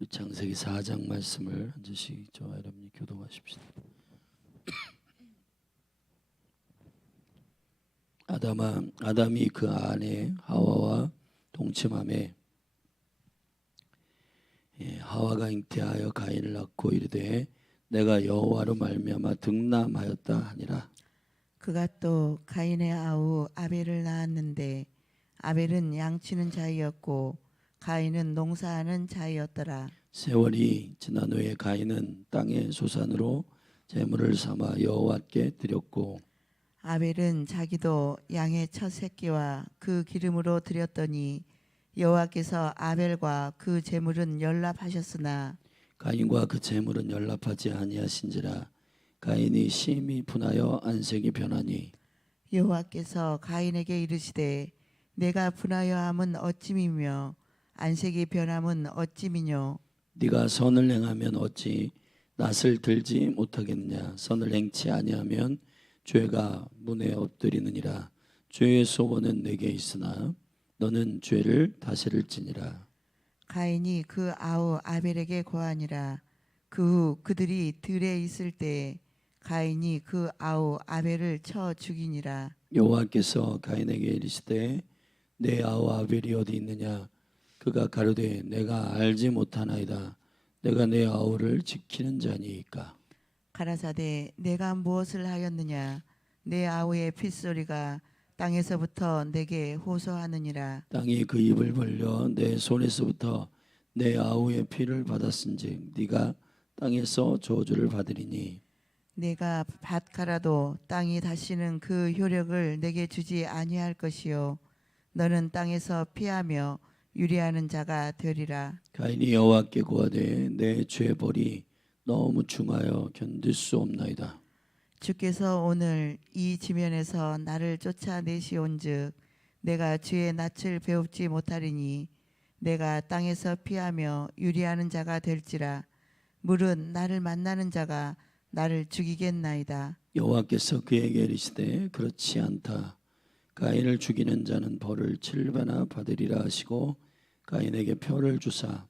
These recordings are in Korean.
우리 창세기 4장 말씀을 한 절씩 저와 여러분이 교독하십시다. 아담이 그 아내 하와와 동침함에 하와가 잉태하여 가인을 낳고 이르되 내가 여호와로 말미암아 득남하였다 하니라. 그가 또 가인의 아우 아벨을 낳았는데 아벨은 양치는 자이었고 가인은 농사하는 자이었더라. 세월이 지난 후에 가인은 땅의 소산으로 제물을 삼아 여호와께 드렸고 아벨은 자기도 양의 첫 새끼와 그 기름으로 드렸더니 여호와께서 아벨과 그 제물은 연락하셨으나 가인과 그 제물은 연락하지 아니하신지라. 가인이 심히 분하여 안색이 변하니 여호와께서 가인에게 이르시되 내가 분하여 함은 어찌미며 안색이 변함은 어찌미뇨. 네가 선을 행하면 어찌 낯을 들지 못하겠느냐. 선을 행치 아니하면 죄가 문에 엎드리느니라. 죄의 소원은 내게 있으나 너는 죄를 다스릴지니라. 가인이 그 아우 아벨에게 고하니라. 그 후 그들이 들에 있을 때 가인이 그 아우 아벨을 쳐 죽이니라. 여호와께서 가인에게 이르시되 내 아우 아벨이 어디 있느냐. 그가 가로되 내가 알지 못하나이다. 내가 내 아우를 지키는 자니이까. 가라사대 내가 무엇을 하였느냐. 내 아우의 핏소리가 땅에서부터 내게 호소하느니라. 땅이 그 입을 벌려 내 손에서부터 내 아우의 피를 받았은즉 네가 땅에서 저주를 받으리니 내가 밭 갈아도 땅이 다시는 그 효력을 내게 주지 아니할 것이요 너는 땅에서 피하며 유리하는 자가 되리라. 가인이 여호와께 고하되 내 죄벌이 너무 중하여 견딜 수 없나이다. 주께서 오늘 이 지면에서 나를 쫓아내시온즉 내가 주의 낯을 배웁지 못하리니 내가 땅에서 피하며 유리하는 자가 될지라. 물은 나를 만나는 자가 나를 죽이겠나이다. 여호와께서 그에게 이르시되 그렇지 않다. 가인을 죽이는 자는 벌을 7배나 받으리라 하시고 가인에게 표를 주사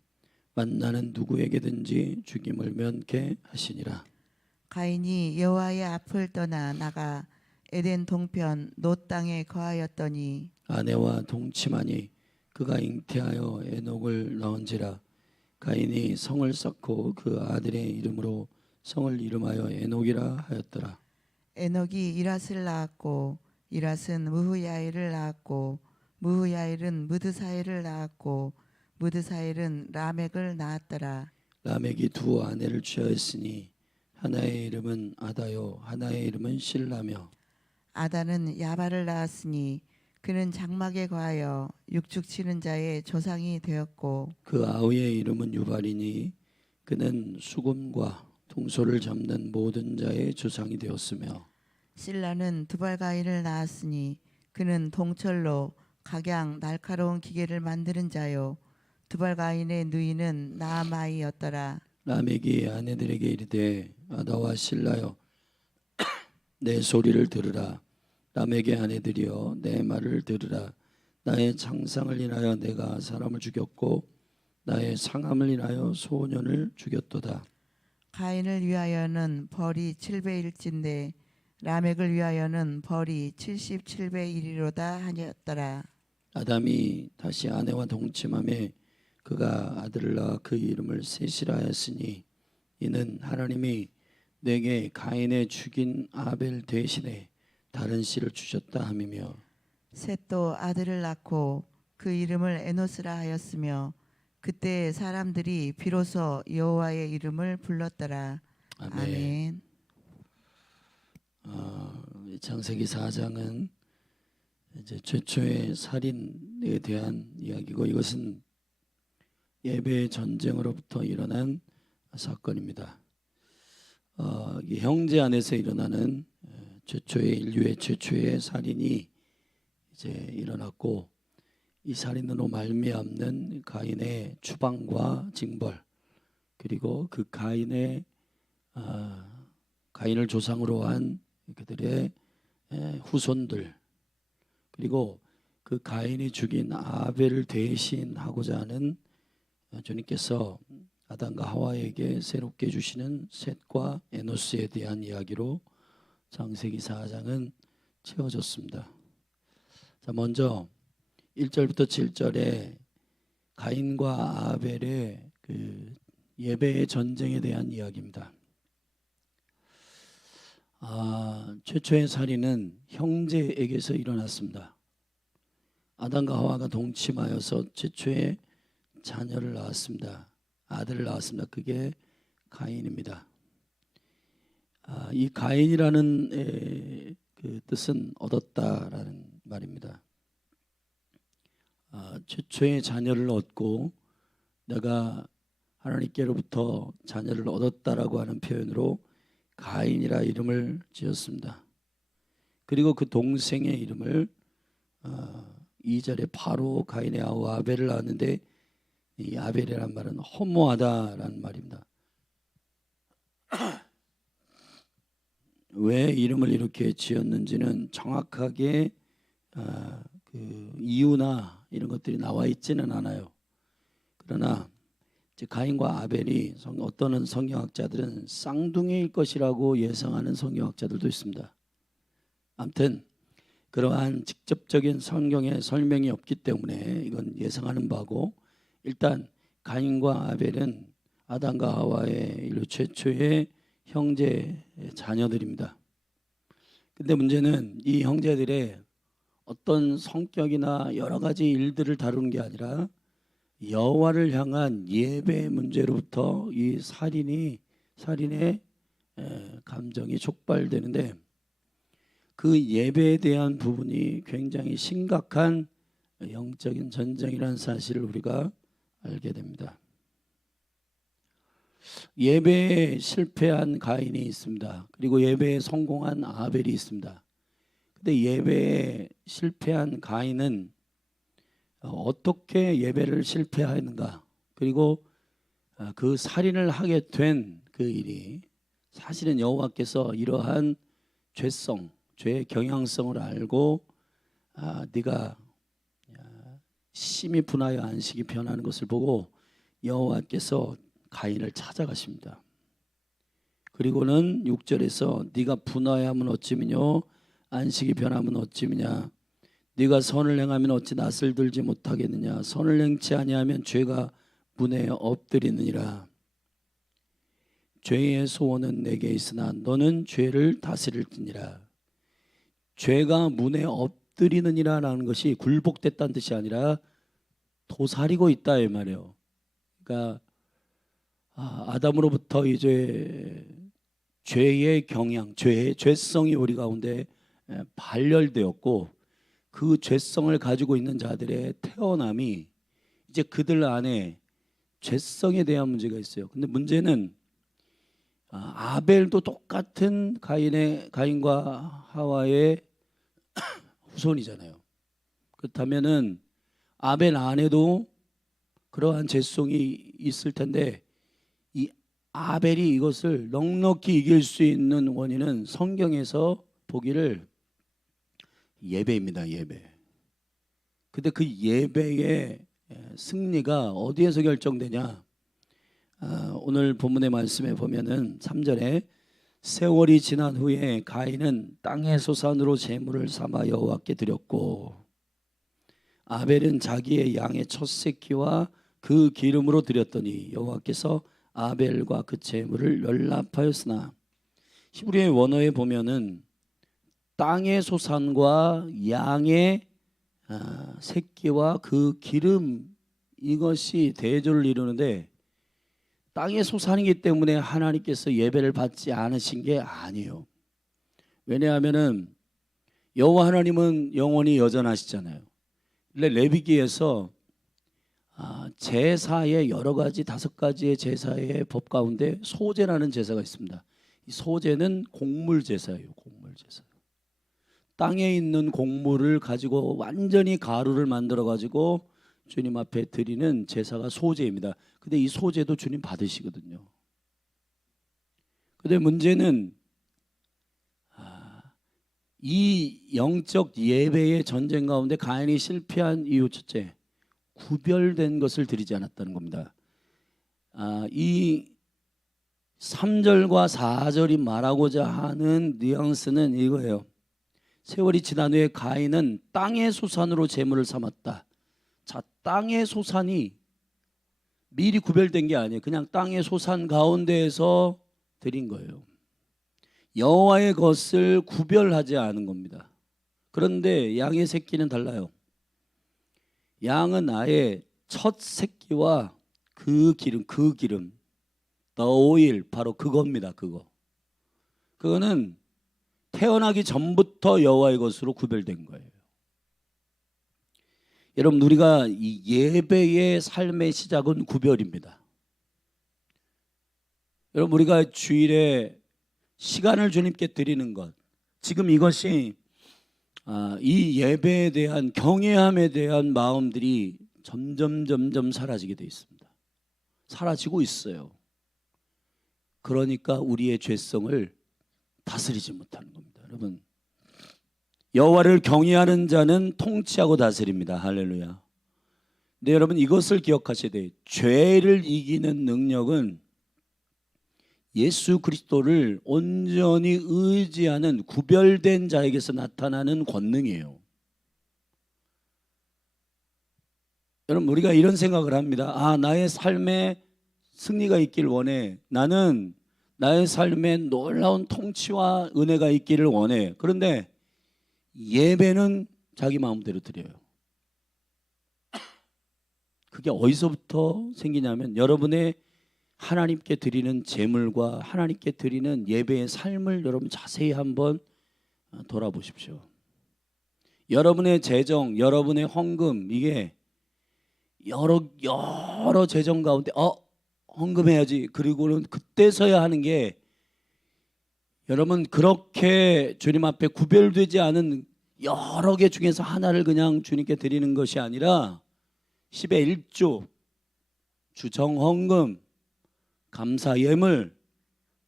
만나는 누구에게든지 죽임을 면케 하시니라. 가인이 여호와의 앞을 떠나 나가 에덴 동편 놋 땅에 거하였더니 아내와 동침하니 그가 잉태하여 에녹을 낳은지라. 가인이 성을 쌓고 그 아들의 이름으로 성을 이름하여 에녹이라 하였더라. 에녹이 이랏을 낳았고 이랏은 무후야엘을 낳았고 무후야엘은 무드사엘을 낳았고 무드사엘은 라멕을 낳았더라. 라멕이 두 아내를 취하였으니 하나의 이름은 아다요 하나의 이름은 실라며 아다는 야발을 낳았으니 그는 장막에 거하여 육축치는 자의 조상이 되었고 그 아우의 이름은 유발이니 그는 수금과 둥소를 잡는 모든 자의 조상이 되었으며 실라는 두발가인을 낳았으니 그는 동철로 각양 날카로운 기계를 만드는 자요 두발가인의 누이는 나아마이였더라. 라멕이 아내들에게 이르되 아다와 실라여 내 소리를 들으라. 라멕의 아내들이여 내 말을 들으라. 나의 창상을 인하여 내가 사람을 죽였고 나의 상함을 인하여 소년을 죽였도다. 가인을 위하여는 벌이 7배일진데 라멕을 위하여는 벌이 77배이리로다 하였더라. 아담이 다시 아내와 동침함에 그가 아들을 낳아 그 이름을 셋이라 하였으니 이는 하나님이 내게 가인의 죽인 아벨 대신에 다른 씨를 주셨다 함이며 셋도 아들을 낳고 그 이름을 에노스라 하였으며 그때 사람들이 비로소 여호와의 이름을 불렀더라. 아멘. 아멘. 창세기 4장은 이제 최초의 살인에 대한 이야기고 이것은 예배 전쟁으로부터 일어난 사건입니다. 이 형제 안에서 일어나는 인류의 최초의 살인이 이제 일어났고 이 살인으로 말미암는 가인의 추방과 징벌 그리고 그 가인의 가인을 조상으로 한 그들의 후손들 그리고 그 가인이 죽인 아벨을 대신하고자 하는 주님께서 아담과 하와에게 새롭게 주시는 셋과 에노스에 대한 이야기로 창세기 4장은 채워졌습니다. 자, 먼저 1절부터 7절에 가인과 아벨의 그 예배의 전쟁에 대한 이야기입니다. 최초의 살인은 형제에게서 일어났습니다. 아담과 하와가 동침하여서 최초의 자녀를 낳았습니다. 아들을 낳았습니다. 그게 가인입니다. 이 가인이라는 그 뜻은 얻었다라는 말입니다. 최초의 자녀를 얻고 내가 하나님께로부터 자녀를 얻었다라고 하는 표현으로 가인이라 이름을 지었습니다. 그리고 그 동생의 이름을 2절에 바로 가인의 아우 아벨을 낳았는데 이 아벨이란 말은 허무하다라는 말입니다. 왜 이름을 이렇게 지었는지는 정확하게 그 이유나 이런 것들이 나와 있지는 않아요. 그러나 가인과 아벨이 어떤 성경학자들은 쌍둥이일 것이라고 예상하는 성경학자들도 있습니다. 아무튼 그러한 직접적인 성경의 설명이 없기 때문에 이건 예상하는 바고, 일단 가인과 아벨은 아담과 하와의 인류 최초의 형제 자녀들입니다. 근데 문제는 이 형제들의 어떤 성격이나 여러 가지 일들을 다루는 게 아니라 여호와를 향한 예배 문제로부터 이 살인의 감정이 촉발되는데, 그 예배에 대한 부분이 굉장히 심각한 영적인 전쟁이라는 사실을 우리가 알게 됩니다. 예배에 실패한 가인이 있습니다. 그리고 예배에 성공한 아벨이 있습니다. 근데 예배에 실패한 가인은 어떻게 예배를 실패하였는가, 그리고 그 살인을 하게 된 그 일이 사실은 여호와께서 이러한 죄의 경향성을 알고 네가 심히 분하여 안식이 변하는 것을 보고 여호와께서 가인을 찾아가십니다. 그리고는 6절에서 네가 분하여하면 어찌미뇨 안식이 변하면 어찌미냐, 네가 선을 행하면 어찌 낯을 들지 못하겠느냐, 선을 행치 아니하면 죄가 문에 엎드리느니라. 죄의 소원은 내게 있으나 너는 죄를 다스릴지니라. 죄가 문에 엎드리느니라라는 것이 굴복됐다는 뜻이 아니라 도사리고 있다 이 말이에요. 그러니까 아담으로부터 이제 죄의 경향, 죄성이 우리 가운데 발열되었고, 그 죄성을 가지고 있는 자들의 태어남이 이제 그들 안에 죄성에 대한 문제가 있어요. 근데 문제는 아벨도 똑같은 가인과 하와의 후손이잖아요. 그렇다면은 아벨 안에도 그러한 죄성이 있을 텐데, 이 아벨이 이것을 넉넉히 이길 수 있는 원인은 성경에서 보기를 예배입니다. 예배. 근데 그 예배의 승리가 어디에서 결정되냐? 오늘 본문의 말씀에 보면은 3절에 세월이 지난 후에 가인은 땅의 소산으로 제물을 삼아 여호와께 드렸고, 아벨은 자기의 양의 첫 새끼와 그 기름으로 드렸더니 여호와께서 아벨과 그 제물을 연락하였으나, 히브리의 원어에 보면은 땅의 소산과 양의 새끼와 그 기름, 이것이 대조를 이루는데, 땅의 소산이기 때문에 하나님께서 예배를 받지 않으신 게 아니에요. 왜냐하면은 여호와 하나님은 영원히 여전하시잖아요. 레위기에서 제사의 여러 가지 5가지의 제사의 법 가운데 소제라는 제사가 있습니다. 이 소제는 곡물 제사예요. 곡물 제사. 땅에 있는 곡물을 가지고 완전히 가루를 만들어 가지고 주님 앞에 드리는 제사가 소제입니다. 근데 이 소제도 주님 받으시거든요. 근데 문제는 이 영적 예배의 전쟁 가운데 가인이 실패한 이유, 첫째, 구별된 것을 드리지 않았다는 겁니다. 이 3절과 4절이 말하고자 하는 뉘앙스는 이거예요. 세월이 지난 후에 가인은 땅의 소산으로 제물을 삼았다. 자, 땅의 소산이 미리 구별된 게 아니에요. 그냥 땅의 소산 가운데에서 드린 거예요. 여호와의 것을 구별하지 않은 겁니다. 그런데 양의 새끼는 달라요. 양은 아예 첫 새끼와 그 기름, the oil, 바로 그겁니다. 그거는 태어나기 전부터 여호와의 것으로 구별된 거예요. 여러분, 우리가 이 예배의 삶의 시작은 구별입니다. 여러분, 우리가 주일에 시간을 주님께 드리는 것, 지금 이것이 이 예배에 대한 경외함에 대한 마음들이 점점 사라지게 돼 있습니다. 사라지고 있어요. 그러니까 우리의 죄성을 다스리지 못하는 겁니다. 여러분, 여호와를 경외하는 자는 통치하고 다스립니다. 할렐루야. 근데 여러분, 이것을 기억하셔야 돼요. 죄를 이기는 능력은 예수 그리스도를 온전히 의지하는 구별된 자에게서 나타나는 권능이에요. 여러분, 우리가 이런 생각을 합니다. 나의 삶에 승리가 있길 원해. 나는 나의 삶에 놀라운 통치와 은혜가 있기를 원해. 그런데 예배는 자기 마음대로 드려요. 그게 어디서부터 생기냐면 여러분의 하나님께 드리는 제물과 하나님께 드리는 예배의 삶을 여러분 자세히 한번 돌아보십시오. 여러분의 재정, 여러분의 헌금, 이게 여러 재정 가운데 헌금해야지, 그리고는 그때서야 하는 게, 여러분 그렇게 주님 앞에 구별되지 않은 여러 개 중에서 하나를 그냥 주님께 드리는 것이 아니라 10의 1조, 주정헌금, 감사 예물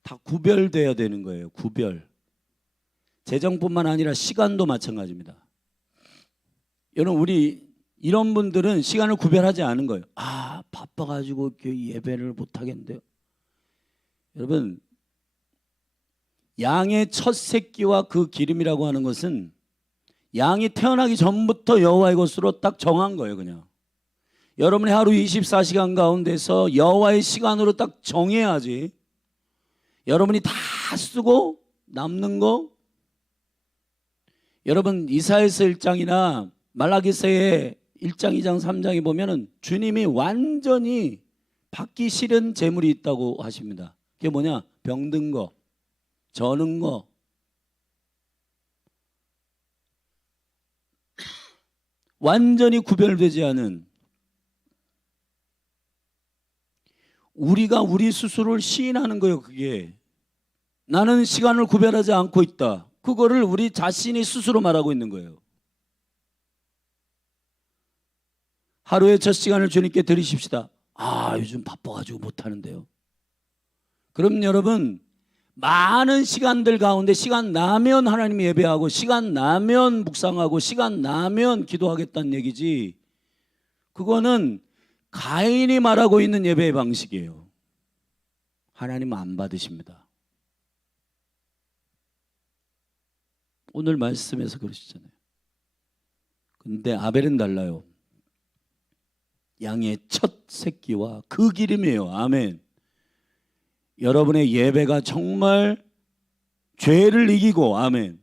다 구별돼야 되는 거예요. 구별. 재정뿐만 아니라 시간도 마찬가지입니다. 여러분, 우리 이런 분들은 시간을 구별하지 않은 거예요. 바빠가지고 예배를 못 하겠는데요. 여러분, 양의 첫 새끼와 그 기름이라고 하는 것은 양이 태어나기 전부터 여호와의 것으로 딱 정한 거예요. 그냥 여러분의 하루 24시간 가운데서 여호와의 시간으로 딱 정해야지. 여러분이 다 쓰고 남는 거, 여러분 이사야서 1장이나 말라기서의 1장, 2장, 3장에 보면은 주님이 완전히 받기 싫은 재물이 있다고 하십니다. 그게 뭐냐? 병든 거, 저는 거. 완전히 구별되지 않은, 우리가 우리 스스로를 시인하는 거예요. 그게 나는 시간을 구별하지 않고 있다. 그거를 우리 자신이 스스로 말하고 있는 거예요. 하루의 첫 시간을 주님께 드리십시다. 요즘 바빠가지고 못하는데요. 그럼 여러분, 많은 시간들 가운데 시간 나면 하나님 예배하고, 시간 나면 묵상하고, 시간 나면 기도하겠다는 얘기지, 그거는 가인이 말하고 있는 예배의 방식이에요. 하나님은 안 받으십니다. 오늘 말씀에서 그러시잖아요. 근데 아벨은 달라요. 양의 첫 새끼와 그 기름이에요. 아멘. 여러분의 예배가 정말 죄를 이기고, 아멘,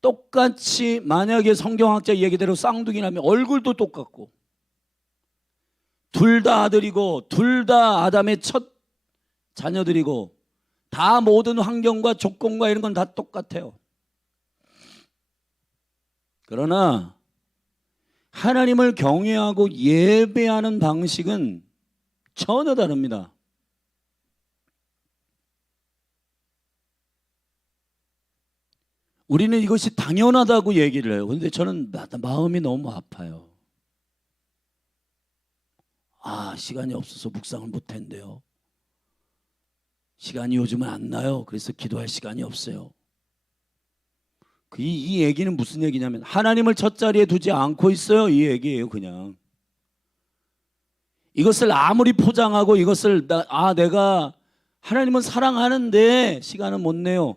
똑같이, 만약에 성경학자 얘기대로 쌍둥이라면 얼굴도 똑같고, 둘 다 아들이고, 둘 다 아담의 첫 자녀들이고, 다 모든 환경과 조건과 이런 건 다 똑같아요. 그러나 하나님을 경외하고 예배하는 방식은 전혀 다릅니다. 우리는 이것이 당연하다고 얘기를 해요. 그런데 저는 마음이 너무 아파요. 시간이 없어서 묵상을 못했는데요. 시간이 요즘은 안 나요. 그래서 기도할 시간이 없어요. 이 얘기는 무슨 얘기냐면 하나님을 첫 자리에 두지 않고 있어요. 이 얘기예요. 그냥 이것을 아무리 포장하고 이것을 내가 하나님은 사랑하는데 시간은 못 내요.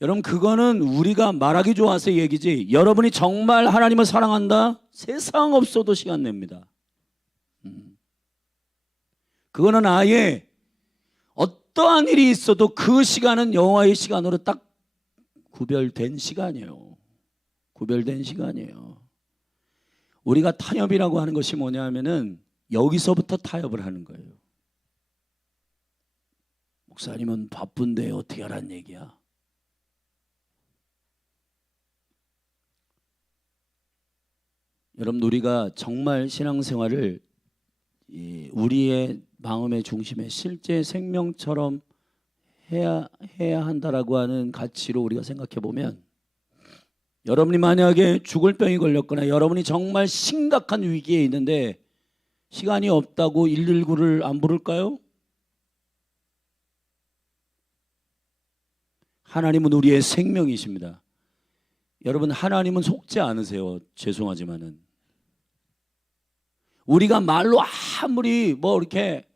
여러분, 그거는 우리가 말하기 좋아서 얘기지, 여러분이 정말 하나님을 사랑한다? 세상 없어도 시간 냅니다. 그거는 아예 어떠한 일이 있어도 그 시간은 여호와의 시간으로 딱 구별된 시간이에요. 구별된 시간이에요. 우리가 타협이라고 하는 것이 뭐냐면은 여기서부터 타협을 하는 거예요. 목사님은 바쁜데 어떻게 하란 얘기야? 여러분, 우리가 정말 신앙생활을 우리의 마음의 중심에 실제 생명처럼 해야 한다라고 하는 가치로 우리가 생각해 보면, 여러분이 만약에 죽을 병이 걸렸거나 여러분이 정말 심각한 위기에 있는데 시간이 없다고 119를 안 부를까요? 하나님은 우리의 생명이십니다. 여러분, 하나님은 속지 않으세요. 죄송하지만은 우리가 말로 아무리 이렇게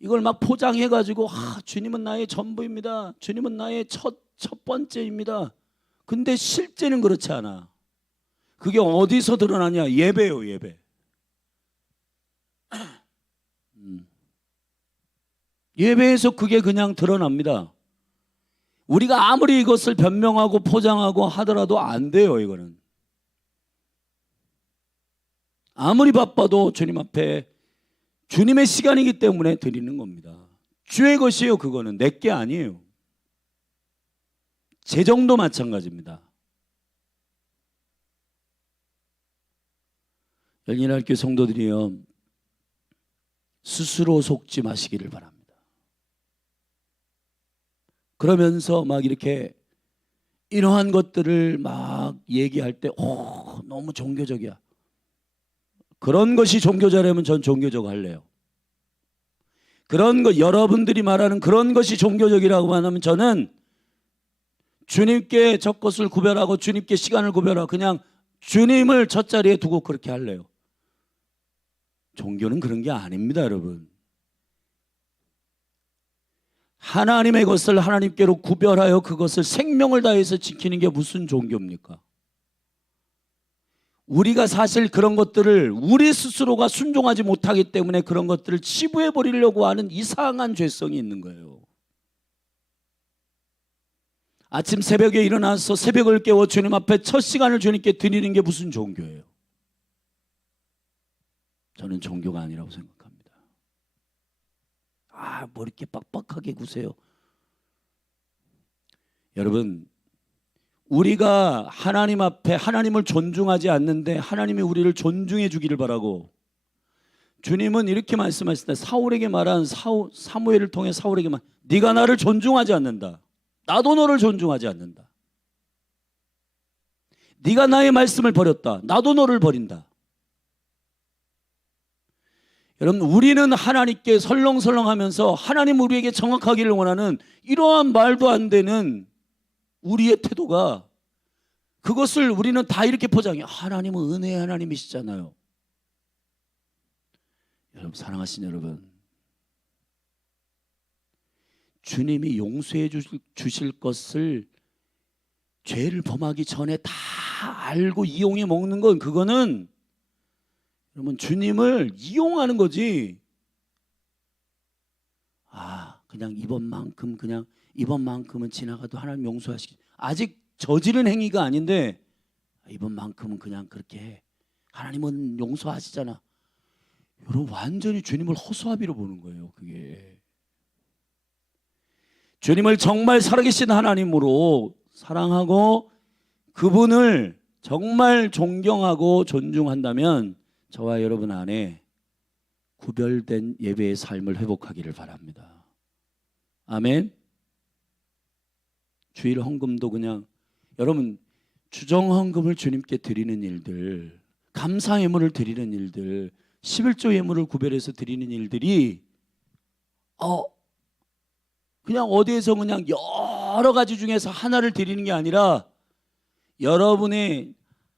이걸 막 포장해 가지고 주님은 나의 전부입니다, 주님은 나의 첫 번째입니다. 근데 실제는 그렇지 않아. 그게 어디서 드러나냐? 예배요, 예배. 예배에서 그게 그냥 드러납니다. 우리가 아무리 이것을 변명하고 포장하고 하더라도 안 돼요. 이거는 아무리 바빠도 주님 앞에 주님의 시간이기 때문에 드리는 겁니다. 주의 것이에요. 그거는 내 게 아니에요. 재정도 마찬가지입니다. 열린할교 성도들이요, 스스로 속지 마시기를 바랍니다. 그러면서 막 이렇게 이러한 것들을 막 얘기할 때 너무 종교적이야. 그런 것이 종교자라면 전 종교적 할래요. 그런 것, 여러분들이 말하는 그런 것이 종교적이라고 하면 저는 주님께 첫 것을 구별하고 주님께 시간을 구별하고 그냥 주님을 첫 자리에 두고 그렇게 할래요. 종교는 그런 게 아닙니다, 여러분. 하나님의 것을 하나님께로 구별하여 그것을 생명을 다해서 지키는 게 무슨 종교입니까? 우리가 사실 그런 것들을 우리 스스로가 순종하지 못하기 때문에 그런 것들을 치부해 버리려고 하는 이상한 죄성이 있는 거예요. 아침 새벽에 일어나서 새벽을 깨워 주님 앞에 첫 시간을 주님께 드리는 게 무슨 종교예요? 저는 종교가 아니라고 생각합니다. 뭐 이렇게 빡빡하게 구세요. 여러분, 우리가 하나님 앞에 하나님을 존중하지 않는데 하나님이 우리를 존중해 주기를 바라고, 주님은 이렇게 말씀하시다. 사울에게 말한 사무엘을 통해 사울에게 네가 나를 존중하지 않는다. 나도 너를 존중하지 않는다. 네가 나의 말씀을 버렸다. 나도 너를 버린다. 여러분, 우리는 하나님께 설렁설렁하면서 하나님 우리에게 정확하기를 원하는 이러한 말도 안 되는 우리의 태도가, 그것을 우리는 다 이렇게 포장해. 하나님은 은혜의 하나님이시잖아요. 여러분, 사랑하신 여러분, 주님이 용서해 주실 것을 죄를 범하기 전에 다 알고 이용해 먹는 건, 그거는 여러분 주님을 이용하는 거지. 그냥 이번만큼은 지나가도 하나님 용서하시기, 아직 저지른 행위가 아닌데 이번만큼은 그냥 그렇게 해. 하나님은 용서하시잖아. 여러분, 완전히 주님을 허수아비로 보는 거예요. 그게 주님을 정말 살아계신 하나님으로 사랑하고 그분을 정말 존경하고 존중한다면 저와 여러분 안에 구별된 예배의 삶을 회복하기를 바랍니다. 아멘. 주일 헌금도 그냥, 여러분, 주정 헌금을 주님께 드리는 일들, 감사 예물을 드리는 일들, 11조 예물을 구별해서 드리는 일들이 그냥 어디에서 그냥 여러 가지 중에서 하나를 드리는 게 아니라, 여러분의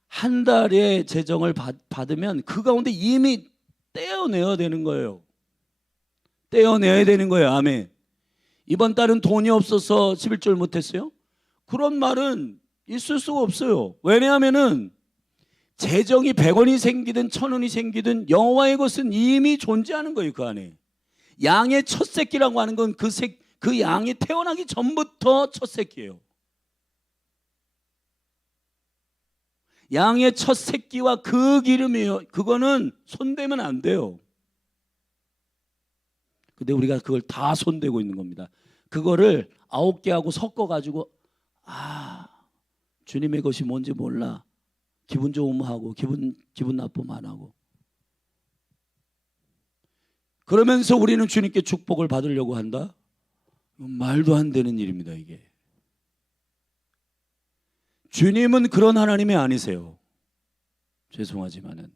한 달의 재정을 받으면 그 가운데 이미 떼어내야 되는 거예요. 떼어내야 되는 거예요. 아멘. 이번 달은 돈이 없어서 11절 못했어요? 그런 말은 있을 수가 없어요. 왜냐하면은 재정이 100원이 생기든 1000원이 생기든 여호와의 것은 이미 존재하는 거예요. 그 안에 양의 첫 새끼라고 하는 건 그 양이 태어나기 전부터 첫 새끼예요. 양의 첫 새끼와 그 기름이요, 그거는 손대면 안 돼요. 근데 우리가 그걸 다 손대고 있는 겁니다. 그거를 9개하고 섞어가지고 주님의 것이 뭔지 몰라. 기분 좋으면 하고 기분 나쁘면 안 하고. 그러면서 우리는 주님께 축복을 받으려고 한다? 말도 안 되는 일입니다. 이게 주님은 그런 하나님이 아니세요. 죄송하지만은.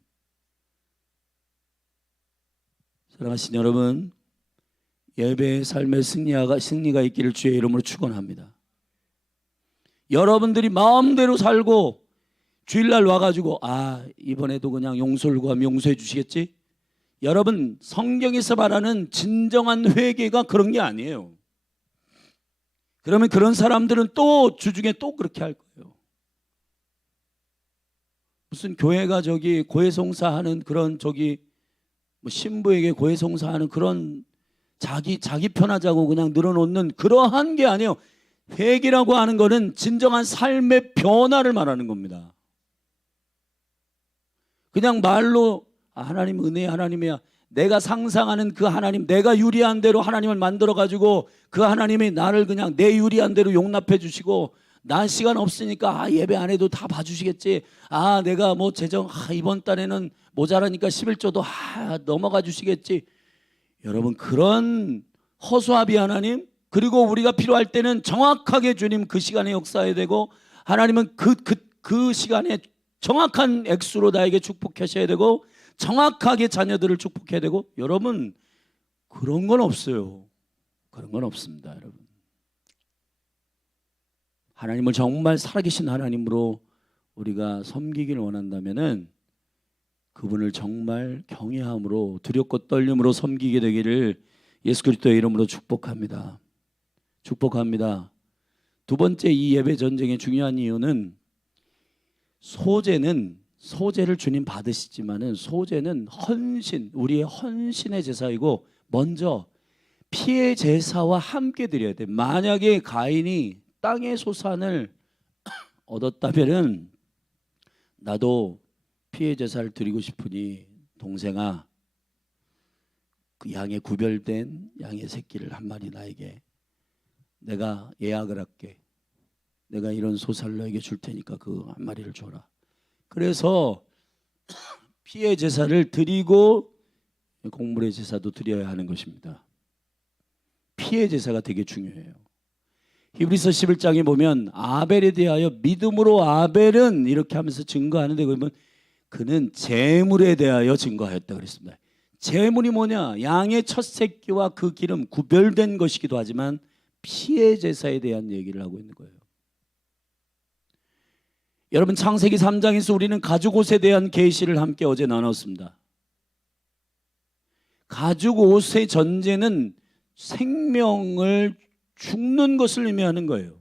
사랑하신 여러분, 예배의 삶의 승리가 있기를 주의 이름으로 축원합니다. 여러분들이 마음대로 살고 주일날 와가지고 이번에도 그냥 용서를 구하면 용서해 주시겠지? 여러분, 성경에서 말하는 진정한 회개가 그런 게 아니에요. 그러면 그런 사람들은 또 주중에 또 그렇게 할 거예요. 무슨 교회가 고해성사하는 그런 뭐 신부에게 고해성사하는 그런 자기 편하자고 그냥 늘어놓는 그러한 게 아니에요. 회개라고 하는 것은 진정한 삶의 변화를 말하는 겁니다. 그냥 말로 하나님 은혜의 하나님이야, 내가 상상하는 그 하나님, 내가 유리한 대로 하나님을 만들어 가지고 그 하나님이 나를 그냥 내 유리한 대로 용납해 주시고, 난 시간 없으니까 예배 안 해도 다 봐주시겠지, 내가 뭐 재정 이번 달에는 모자라니까 11조도 넘어가 주시겠지. 여러분, 그런 허수아비 하나님, 그리고 우리가 필요할 때는 정확하게 주님 그 시간에 역사해야 되고, 하나님은 그 시간에 정확한 액수로 나에게 축복하셔야 되고, 정확하게 자녀들을 축복해야 되고. 여러분, 그런 건 없어요. 그런 건 없습니다. 여러분, 하나님을 정말 살아계신 하나님으로 우리가 섬기기를 원한다면은 그분을 정말 경외함으로 두렵고 떨림으로 섬기게 되기를 예수 그리스도의 이름으로 축복합니다. 축복합니다. 두 번째, 이 예배 전쟁의 중요한 이유는 소제를 주님 받으시지만은 소제는 헌신, 우리의 헌신의 제사이고, 먼저 피의 제사와 함께 드려야 돼. 만약에 가인이 땅의 소산을 얻었다면은 나도 피의 제사를 드리고 싶으니 동생아, 그 양의 구별된 양의 새끼를 한 마리 나에게 내가 예약을 할게. 내가 이런 소사를 너에게 줄 테니까 그 한 마리를 줘라. 그래서 피의 제사를 드리고 곡물의 제사도 드려야 하는 것입니다. 피의 제사가 되게 중요해요. 히브리서 11장에 보면 아벨에 대하여 믿음으로 아벨은 이렇게 하면서 증거하는데, 그러면 그는 제물에 대하여 증거하였다 그랬습니다. 제물이 뭐냐? 양의 첫 새끼와 그 기름, 구별된 것이기도 하지만 피의 제사에 대한 얘기를 하고 있는 거예요. 여러분, 창세기 3장에서 우리는 가죽 옷에 대한 계시를 함께 어제 나눴습니다. 가죽 옷의 전제는 생명을 죽는 것을 의미하는 거예요.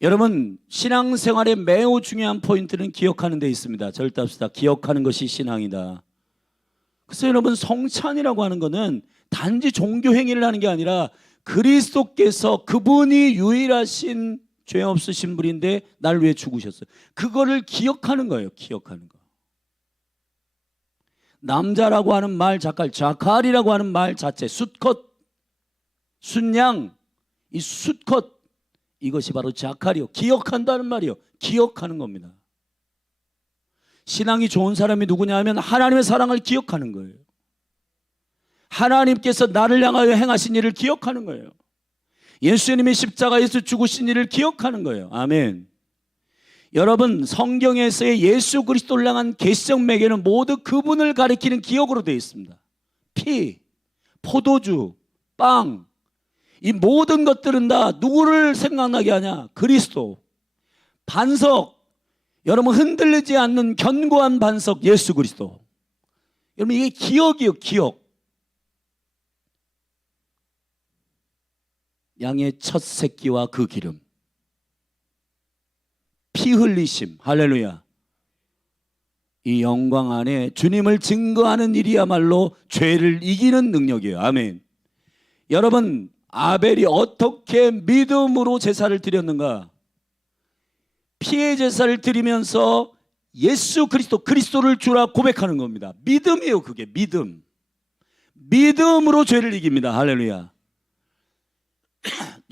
여러분, 신앙생활의 매우 중요한 포인트는 기억하는 데 있습니다. 절답시다. 기억하는 것이 신앙이다. 그래서 여러분, 성찬이라고 하는 것은 단지 종교 행위를 하는 게 아니라 그리스도께서, 그분이 유일하신 죄 없으신 분인데 날 위해 죽으셨어요. 그거를 기억하는 거예요. 기억하는 거. 남자라고 하는 말 자칼이라고 하는 말 자체, 숫컷, 숫양, 이 숫컷, 이것이 바로 자칼이요, 기억한다는 말이요. 기억하는 겁니다. 신앙이 좋은 사람이 누구냐 하면 하나님의 사랑을 기억하는 거예요. 하나님께서 나를 향하여 행하신 일을 기억하는 거예요. 예수님이 십자가에서 죽으신 일을 기억하는 거예요. 아멘. 여러분, 성경에서의 예수 그리스도를 향한 계시적 매개는 모두 그분을 가리키는 기억으로 되어 있습니다. 피, 포도주, 빵, 이 모든 것들은 다 누구를 생각나게 하냐? 그리스도. 반석, 여러분, 흔들리지 않는 견고한 반석, 예수 그리스도. 여러분, 이게 기억이에요. 기억. 양의 첫 새끼와 그 기름, 피 흘리심, 할렐루야. 이 영광 안에 주님을 증거하는 일이야말로 죄를 이기는 능력이에요. 아멘. 여러분, 아벨이 어떻게 믿음으로 제사를 드렸는가? 피의 제사를 드리면서 예수 그리스도를 주라 고백하는 겁니다. 믿음이에요. 그게 믿음. 믿음으로 죄를 이깁니다. 할렐루야.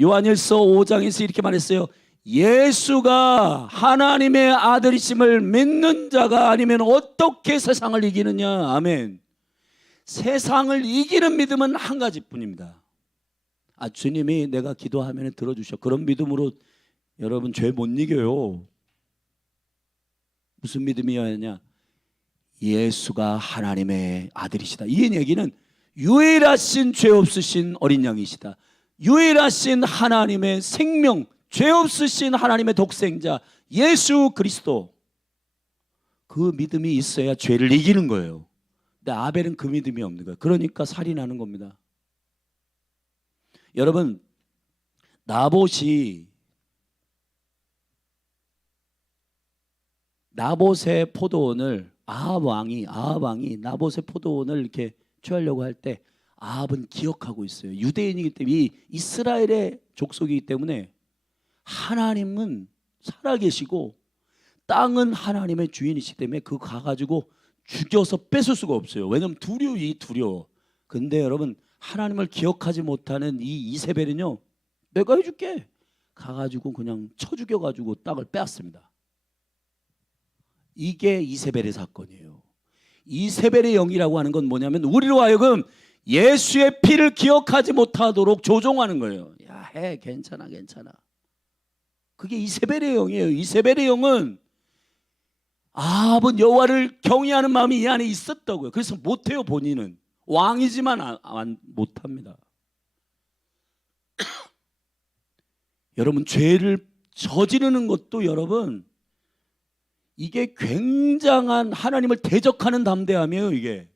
요한일서 5장에서 이렇게 말했어요. 예수가 하나님의 아들이심을 믿는 자가 아니면 어떻게 세상을 이기느냐. 아멘. 세상을 이기는 믿음은 한 가지뿐입니다. 주님이 내가 기도하면 들어주셔. 그런 믿음으로 여러분 죄 못 이겨요. 무슨 믿음이어야 하냐? 예수가 하나님의 아들이시다. 이 얘기는 유일하신 죄 없으신 어린 양이시다. 유일하신 하나님의 생명, 죄 없으신 하나님의 독생자 예수 그리스도. 그 믿음이 있어야 죄를 이기는 거예요. 근데 아벨은 그 믿음이 없는 거예요. 그러니까 살인하는 겁니다. 여러분, 나봇의 포도원을 아합 왕이 나봇의 포도원을 이렇게 취하려고 할 때 아합은 기억하고 있어요. 유대인이기 때문에, 이 이스라엘의 족속이기 때문에 하나님은 살아계시고 땅은 하나님의 주인이시기 때문에 그거 가가지고 죽여서 뺏을 수가 없어요. 왜냐하면 두려워. 근데 여러분, 하나님을 기억하지 못하는 이 이세벨은요, 내가 해줄게 가가지고 그냥 쳐 죽여가지고 땅을 빼앗습니다. 이게 이세벨의 사건이에요. 이세벨의 영이라고 하는 건 뭐냐면 우리로 하여금 예수의 피를 기억하지 못하도록 조종하는 거예요. 야, 해, 괜찮아. 그게 이세벨의 영이에요. 이세벨의 영은 아합은 여호와를 경외하는 마음이 이 안에 있었다고요. 그래서 못해요. 본인은 왕이지만 못합니다. 여러분, 죄를 저지르는 것도 여러분, 이게 굉장한 하나님을 대적하는 담대함이에요. 이게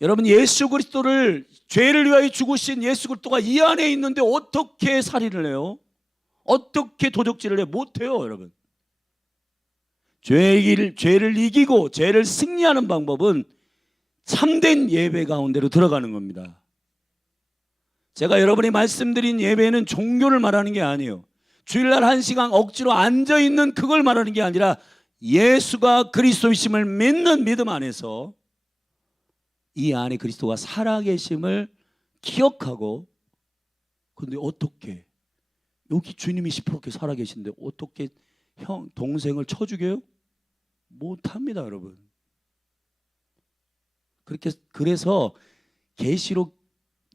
여러분, 예수 그리스도를 죄를 위하여 죽으신 예수 그리스도가 이 안에 있는데 어떻게 살인을 해요? 어떻게 도적질을 해요? 못해요. 여러분, 죄를 이기고 죄를 승리하는 방법은 참된 예배 가운데로 들어가는 겁니다. 제가 여러분이 말씀드린 예배는 종교를 말하는 게 아니에요. 주일날 1시간 억지로 앉아있는 그걸 말하는 게 아니라 예수가 그리스도이심을 믿는 믿음 안에서 이 안에 그리스도가 살아계심을 기억하고, 근데 어떻게 여기 주님이 시퍼렇게 살아계신데 어떻게 동생을 쳐 죽여요? 못합니다. 여러분, 그래서 계시록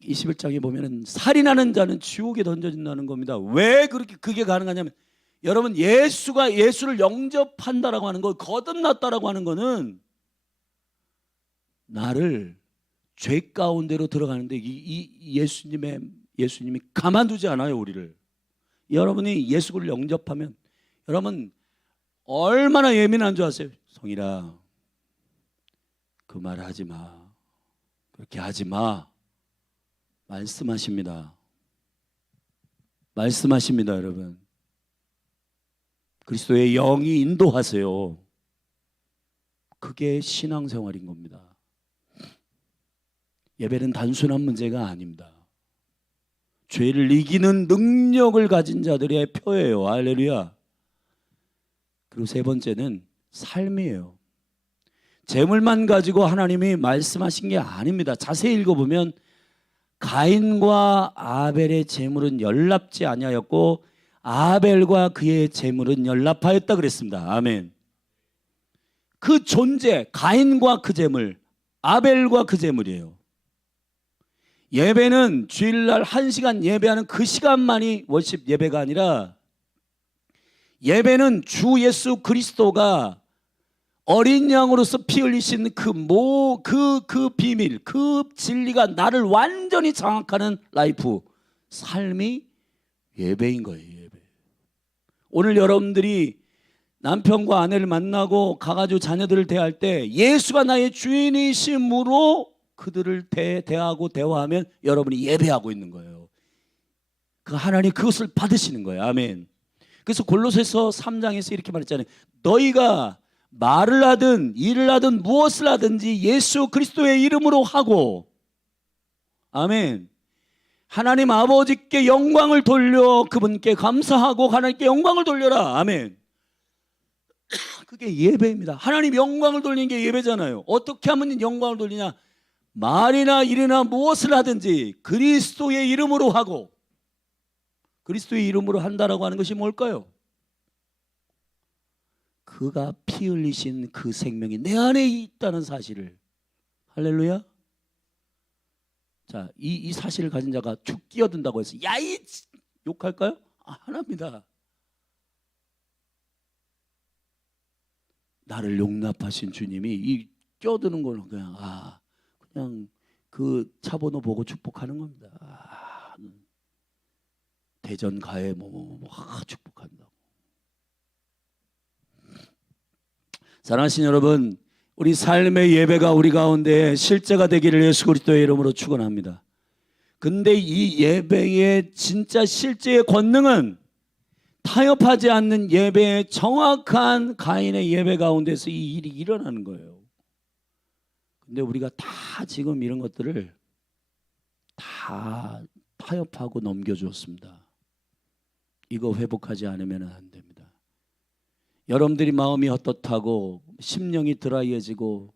21장에 보면은 살인하는 자는 지옥에 던져진다는 겁니다. 왜 그게 가능하냐면, 여러분, 예수를 영접한다라고 하는 거, 거듭났다라고 하는 거는 나를 죄 가운데로 들어가는데 예수님이 가만두지 않아요. 우리를. 여러분이 예수를 영접하면 여러분 얼마나 예민한 줄 아세요? 성일아, 그 말 하지 마, 그렇게 하지 마. 말씀하십니다. 여러분. 그리스도의 영이 인도하세요. 그게 신앙생활인 겁니다. 예배는 단순한 문제가 아닙니다. 죄를 이기는 능력을 가진 자들의 표예요. 할렐루야. 그리고 세 번째는 삶이에요. 재물만 가지고 하나님이 말씀하신 게 아닙니다. 자세히 읽어보면 가인과 아벨의 재물은 연락지 아니하였고 아벨과 그의 재물은 연락하였다 그랬습니다. 아멘. 그 존재, 가인과 그 재물, 아벨과 그 재물이에요. 예배는 주일날 1시간 예배하는 그 시간만이 월십 예배가 아니라, 예배는 주 예수 그리스도가 어린 양으로서 피 흘리신 그 비밀, 그 진리가 나를 완전히 장악하는 라이프, 삶이 예배인 거예요. 예배. 오늘 여러분들이 남편과 아내를 만나고 가가지고 자녀들을 대할 때 예수가 나의 주인이심으로 그들을 대하고 대화하면 여러분이 예배하고 있는 거예요. 그 하나님 그것을 받으시는 거예요. 아멘. 그래서 골로새서 3장에서 이렇게 말했잖아요. 너희가 말을 하든 일을 하든 무엇을 하든지 예수 그리스도의 이름으로 하고, 아멘, 하나님 아버지께 영광을 돌려 그분께 감사하고 하나님께 영광을 돌려라. 아멘. 그게 예배입니다. 하나님 영광을 돌리는 게 예배잖아요. 어떻게 하면 영광을 돌리냐? 말이나 일이나 무엇을 하든지 그리스도의 이름으로 하고, 그리스도의 이름으로 한다라고 하는 것이 뭘까요? 그가 피 흘리신 그 생명이 내 안에 있다는 사실을, 할렐루야. 자, 이 사실을 가진 자가 축 끼어든다고 해서 야이 욕할까요? 안 합니다. 나를 용납하신 주님이 이 끼어드는 거는 그냥 그 차번호 보고 축복하는 겁니다. 대전 가해 축복한다. 사랑하신 여러분, 우리 삶의 예배가 우리 가운데 실제가 되기를 예수 그리스도의 이름으로 축원합니다. 근데 이 예배의 진짜 실제의 권능은 타협하지 않는 예배의 정확한 가인의 예배 가운데서 이 일이 일어나는 거예요. 근데 우리가 다 지금 이런 것들을 다 타협하고 넘겨주었습니다. 이거 회복하지 않으면 안 됩니다. 여러분들이 마음이 헛헛하고 심령이 드라이해지고,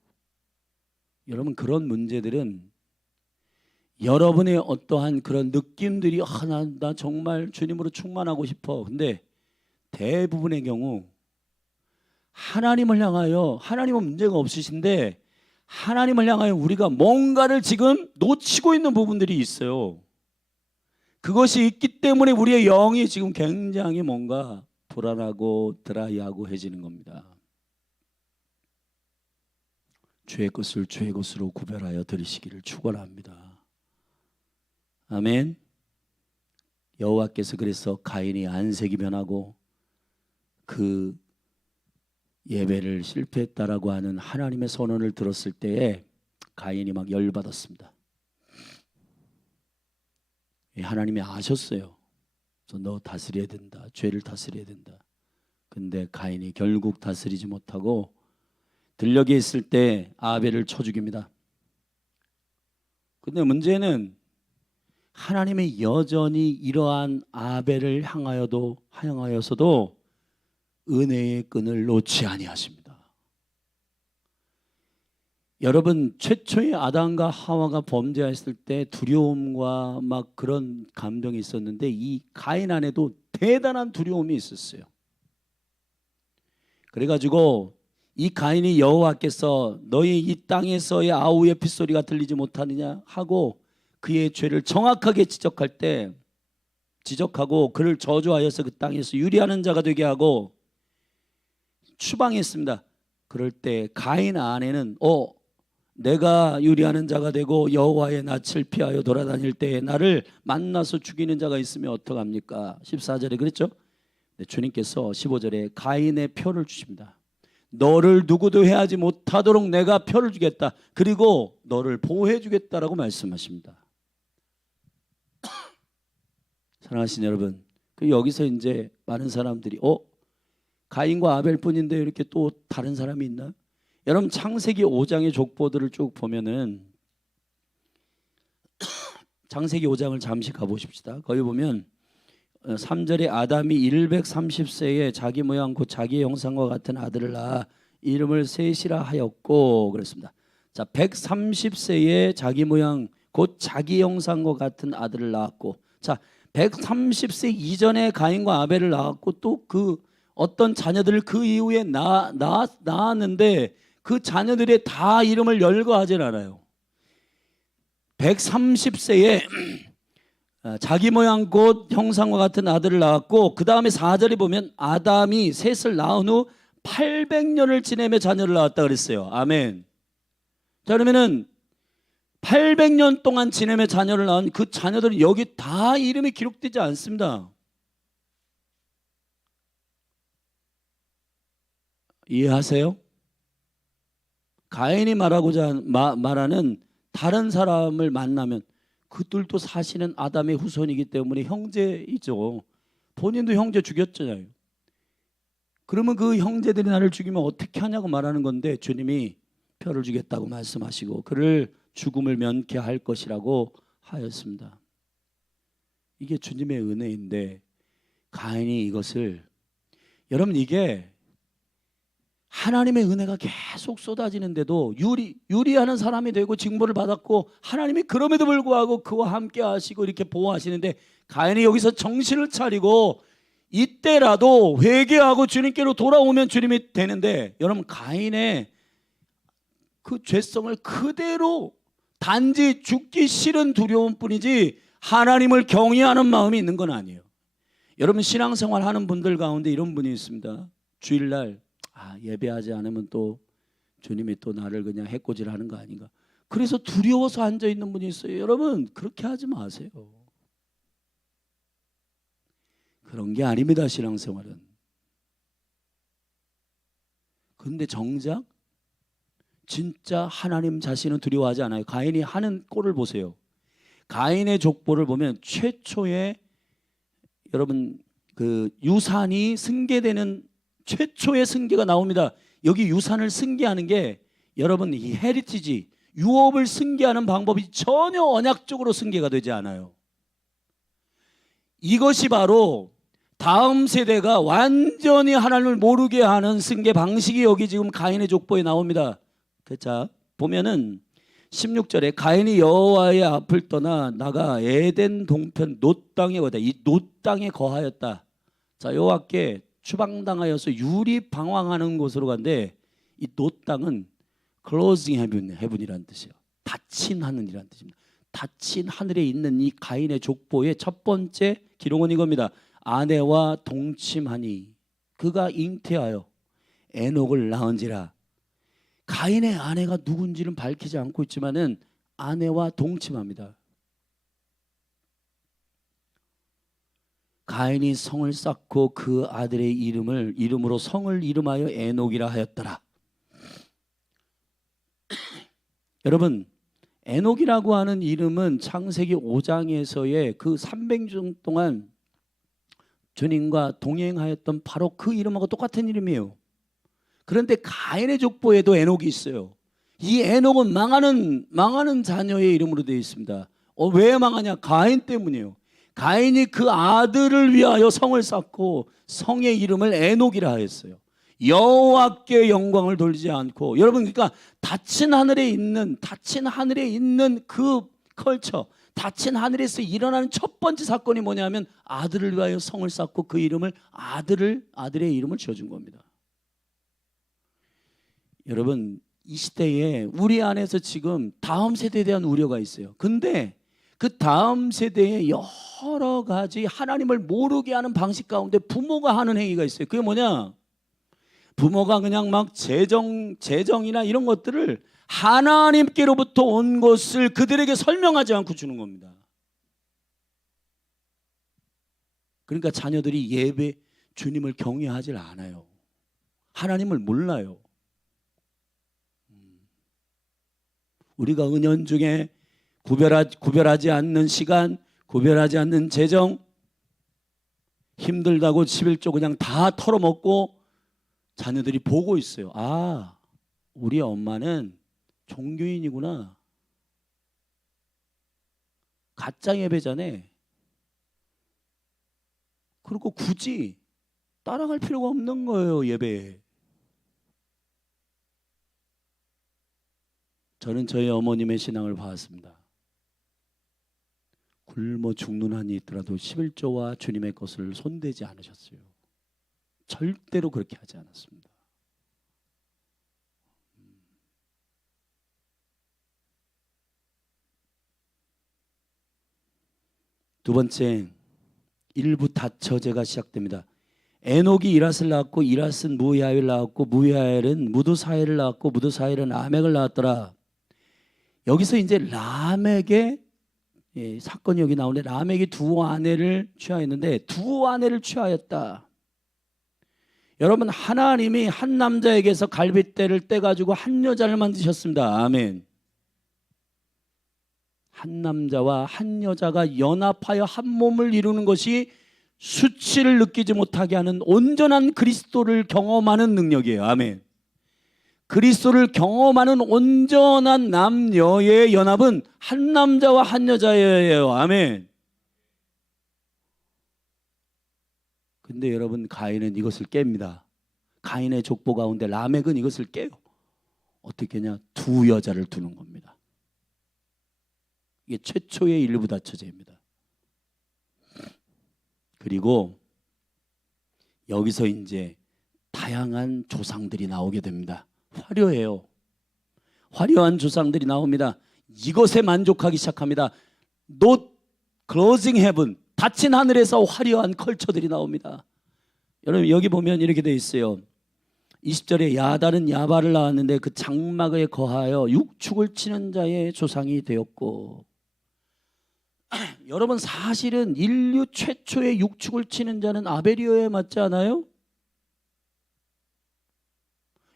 여러분 그런 문제들은 여러분의 어떠한 그런 느낌들이 나 정말 주님으로 충만하고 싶어. 근데 대부분의 경우 하나님을 향하여, 하나님은 문제가 없으신데 하나님을 향하여 우리가 뭔가를 지금 놓치고 있는 부분들이 있어요. 그것이 있기 때문에 우리의 영이 지금 굉장히 뭔가 불안하고 드라이하고 해지는 겁니다. 주의 것을 주의 것으로 구별하여 드리시기를 축원합니다. 아멘. 여호와께서 그래서 가인이 안색이 변하고 그 예배를 실패했다라고 하는 하나님의 선언을 들었을 때에 가인이 막 열받았습니다. 하나님이 아셨어요. 그래서 너 다스려야 된다. 죄를 다스려야 된다. 근데 가인이 결국 다스리지 못하고 들녘에 있을 때 아벨을 쳐 죽입니다. 근데 문제는 하나님의 여전히 이러한 아벨을 향하여서도 은혜의 끈을 놓지 아니하십니다. 여러분, 최초의 아담과 하와가 범죄했을 때 두려움과 막 그런 감정이 있었는데 이 가인 안에도 대단한 두려움이 있었어요. 그래가지고 이 가인이 여호와께서 너희 이 땅에서의 아우의 핏소리가 들리지 못하느냐 하고 그의 죄를 정확하게 지적하고 그를 저주하여서 그 땅에서 유리하는 자가 되게 하고 추방했습니다. 그럴 때 가인 안에는 내가 유리하는 자가 되고 여호와의 낯을 피하여 돌아다닐 때에 나를 만나서 죽이는 자가 있으면 어떡합니까? 14절에 그랬죠? 네, 주님께서 15절에 가인의 표를 주십니다. 너를 누구도 해하지 못하도록 내가 표를 주겠다. 그리고 너를 보호해 주겠다라고 말씀하십니다. 사랑하신 여러분, 여기서 이제 많은 사람들이 가인과 아벨뿐인데 이렇게 또 다른 사람이 있나? 여러분 창세기 5장의 족보들을 쭉 보면은 창세기 5장을 잠시 가보십시다. 거기 보면 3절에 아담이 130세에 자기 모양 곧 자기의 형상과 같은 아들을 낳아 이름을 셋이라 하였고 그랬습니다. 자, 130세에 자기 모양 곧 자기 형상과 같은 아들을 낳았고, 자 130세 이전에 가인과 아벨을 낳았고 또 그 어떤 자녀들을 그 이후에 낳았는데 그 자녀들의 다 이름을 열거하진 않아요. 130세에 자기 모양 곧 형상과 같은 아들을 낳았고 그 다음에 4절에 보면 아담이 셋을 낳은 후 800년을 지내며 자녀를 낳았다 그랬어요. 아멘. 자, 그러면은 800년 동안 지내며 자녀를 낳은 그 자녀들은 여기 다 이름이 기록되지 않습니다. 이해하세요? 가인이 말하는 다른 사람을 만나면 그들도 사실은 아담의 후손이기 때문에 형제이죠. 본인도 형제 죽였잖아요. 그러면 그 형제들이 나를 죽이면 어떻게 하냐고 말하는 건데 주님이 표를 주겠다고 말씀하시고 그를 죽음을 면케할 것이라고 하였습니다. 이게 주님의 은혜인데 가인이 이것을, 여러분 이게 하나님의 은혜가 계속 쏟아지는데도 유리하는 사람이 되고 징벌을 받았고 하나님이 그럼에도 불구하고 그와 함께 하시고 이렇게 보호하시는데 가인이 여기서 정신을 차리고 이때라도 회개하고 주님께로 돌아오면 주님이 되는데, 여러분 가인의 그 죄성을 그대로 단지 죽기 싫은 두려움뿐이지 하나님을 경외하는 마음이 있는 건 아니에요. 여러분 신앙생활 하는 분들 가운데 이런 분이 있습니다. 주일날 예배하지 않으면 또 주님이 또 나를 그냥 해코지를 하는 거 아닌가, 그래서 두려워서 앉아있는 분이 있어요. 여러분 그렇게 하지 마세요. 그런 게 아닙니다. 신앙생활은. 그런데 정작 진짜 하나님 자신은 두려워하지 않아요. 가인이 하는 꼴을 보세요. 가인의 족보를 보면 최초의, 여러분 그 유산이 승계되는 최초의 승계가 나옵니다. 여기 유산을 승계하는 게, 여러분 이 헤리티지 유업을 승계하는 방법이 전혀 언약적으로 승계가 되지 않아요. 이것이 바로 다음 세대가 완전히 하나님을 모르게 하는 승계 방식이 여기 지금 가인의 족보에 나옵니다. 자 보면은 16절에 가인이 여호와의 앞을 떠나 나가 에덴 동편 놋 땅에 거하다. 이 놋 땅에 거하였다. 자 여호와께 추방당하여서 유리 방황하는 곳으로 간데, 이 놋 땅은 closing heaven이라는 뜻이에요. 닫힌 하늘이라는 뜻입니다. 닫힌 하늘에 있는 이 가인의 족보의 첫 번째 기록은 이겁니다. 아내와 동침하니 그가 잉태하여 에녹을 낳은지라. 가인의 아내가 누군지는 밝히지 않고 있지만은 아내와 동침합니다. 가인이 성을 쌓고 그 아들의 이름으로 성을 이름하여 에녹이라 하였더라. 여러분 에녹이라고 하는 이름은 창세기 5장에서의 그 300년 동안 주님과 동행하였던 바로 그 이름하고 똑같은 이름이에요. 그런데 가인의 족보에도 에녹이 있어요. 이 에녹은 망하는 자녀의 이름으로 되어 있습니다. 왜 망하냐? 가인 때문이에요. 가인이 그 아들을 위하여 성을 쌓고 성의 이름을 에녹이라 하였어요. 여호와께 영광을 돌리지 않고. 여러분 그러니까 닫힌 하늘에 있는 그 컬처, 닫힌 하늘에서 일어나는 첫 번째 사건이 뭐냐면 아들을 위하여 성을 쌓고 그 이름을 아들의 이름을 지어준 겁니다. 여러분 이 시대에 우리 안에서 지금 다음 세대에 대한 우려가 있어요. 근데 그 다음 세대에 여러 가지 하나님을 모르게 하는 방식 가운데 부모가 하는 행위가 있어요. 그게 뭐냐? 부모가 그냥 막 재정이나 이런 것들을 하나님께로부터 온 것을 그들에게 설명하지 않고 주는 겁니다. 그러니까 자녀들이 주님을 경외하지 않아요. 하나님을 몰라요. 우리가 은연중에 구별하지 않는 시간, 구별하지 않는 재정, 힘들다고 11조 그냥 다 털어먹고 자녀들이 보고 있어요. 우리 엄마는 종교인이구나. 가짜 예배자네. 그리고 굳이 따라갈 필요가 없는 거예요, 예배에. 저는 저희 어머님의 신앙을 봤습니다. 굶어 죽는 한이 있더라도 11조와 주님의 것을 손대지 않으셨어요. 절대로 그렇게 하지 않았습니다. 두 번째, 일부 다처제가 시작됩니다. 에녹이 이랏을 낳았고 이랏은 무야엘을 낳았고 무야엘은 무드사엘을 낳았고 무드사엘은 라멕을 낳았더라. 여기서 이제 라멕의 사건이 여기 나오는데, 라멕이 두 아내를 취하였는데 두 아내를 취하였다. 여러분 하나님이 한 남자에게서 갈빗대를 떼가지고 한 여자를 만드셨습니다. 아멘. 한 남자와 한 여자가 연합하여 한 몸을 이루는 것이 수치를 느끼지 못하게 하는 온전한 그리스도를 경험하는 능력이에요. 아멘. 그리스도를 경험하는 온전한 남녀의 연합은 한 남자와 한 여자예요. 아멘. 근데 여러분, 가인은 이것을 깹니다. 가인의 족보 가운데 라멕은 이것을 깨요. 어떻게 하냐? 두 여자를 두는 겁니다. 이게 최초의 일부다처제입니다. 그리고 여기서 이제 다양한 조상들이 나오게 됩니다. 화려해요. 화려한 조상들이 나옵니다. 이것에 만족하기 시작합니다. Not closing heaven, 닫힌 하늘에서 화려한 컬처들이 나옵니다. 여러분, 여기 보면 이렇게 되어 있어요. 20절에 야단은 야발을 낳았는데 그 장막에 거하여 육축을 치는 자의 조상이 되었고. 여러분, 사실은 인류 최초의 육축을 치는 자는 아벨이어야 맞지 않아요?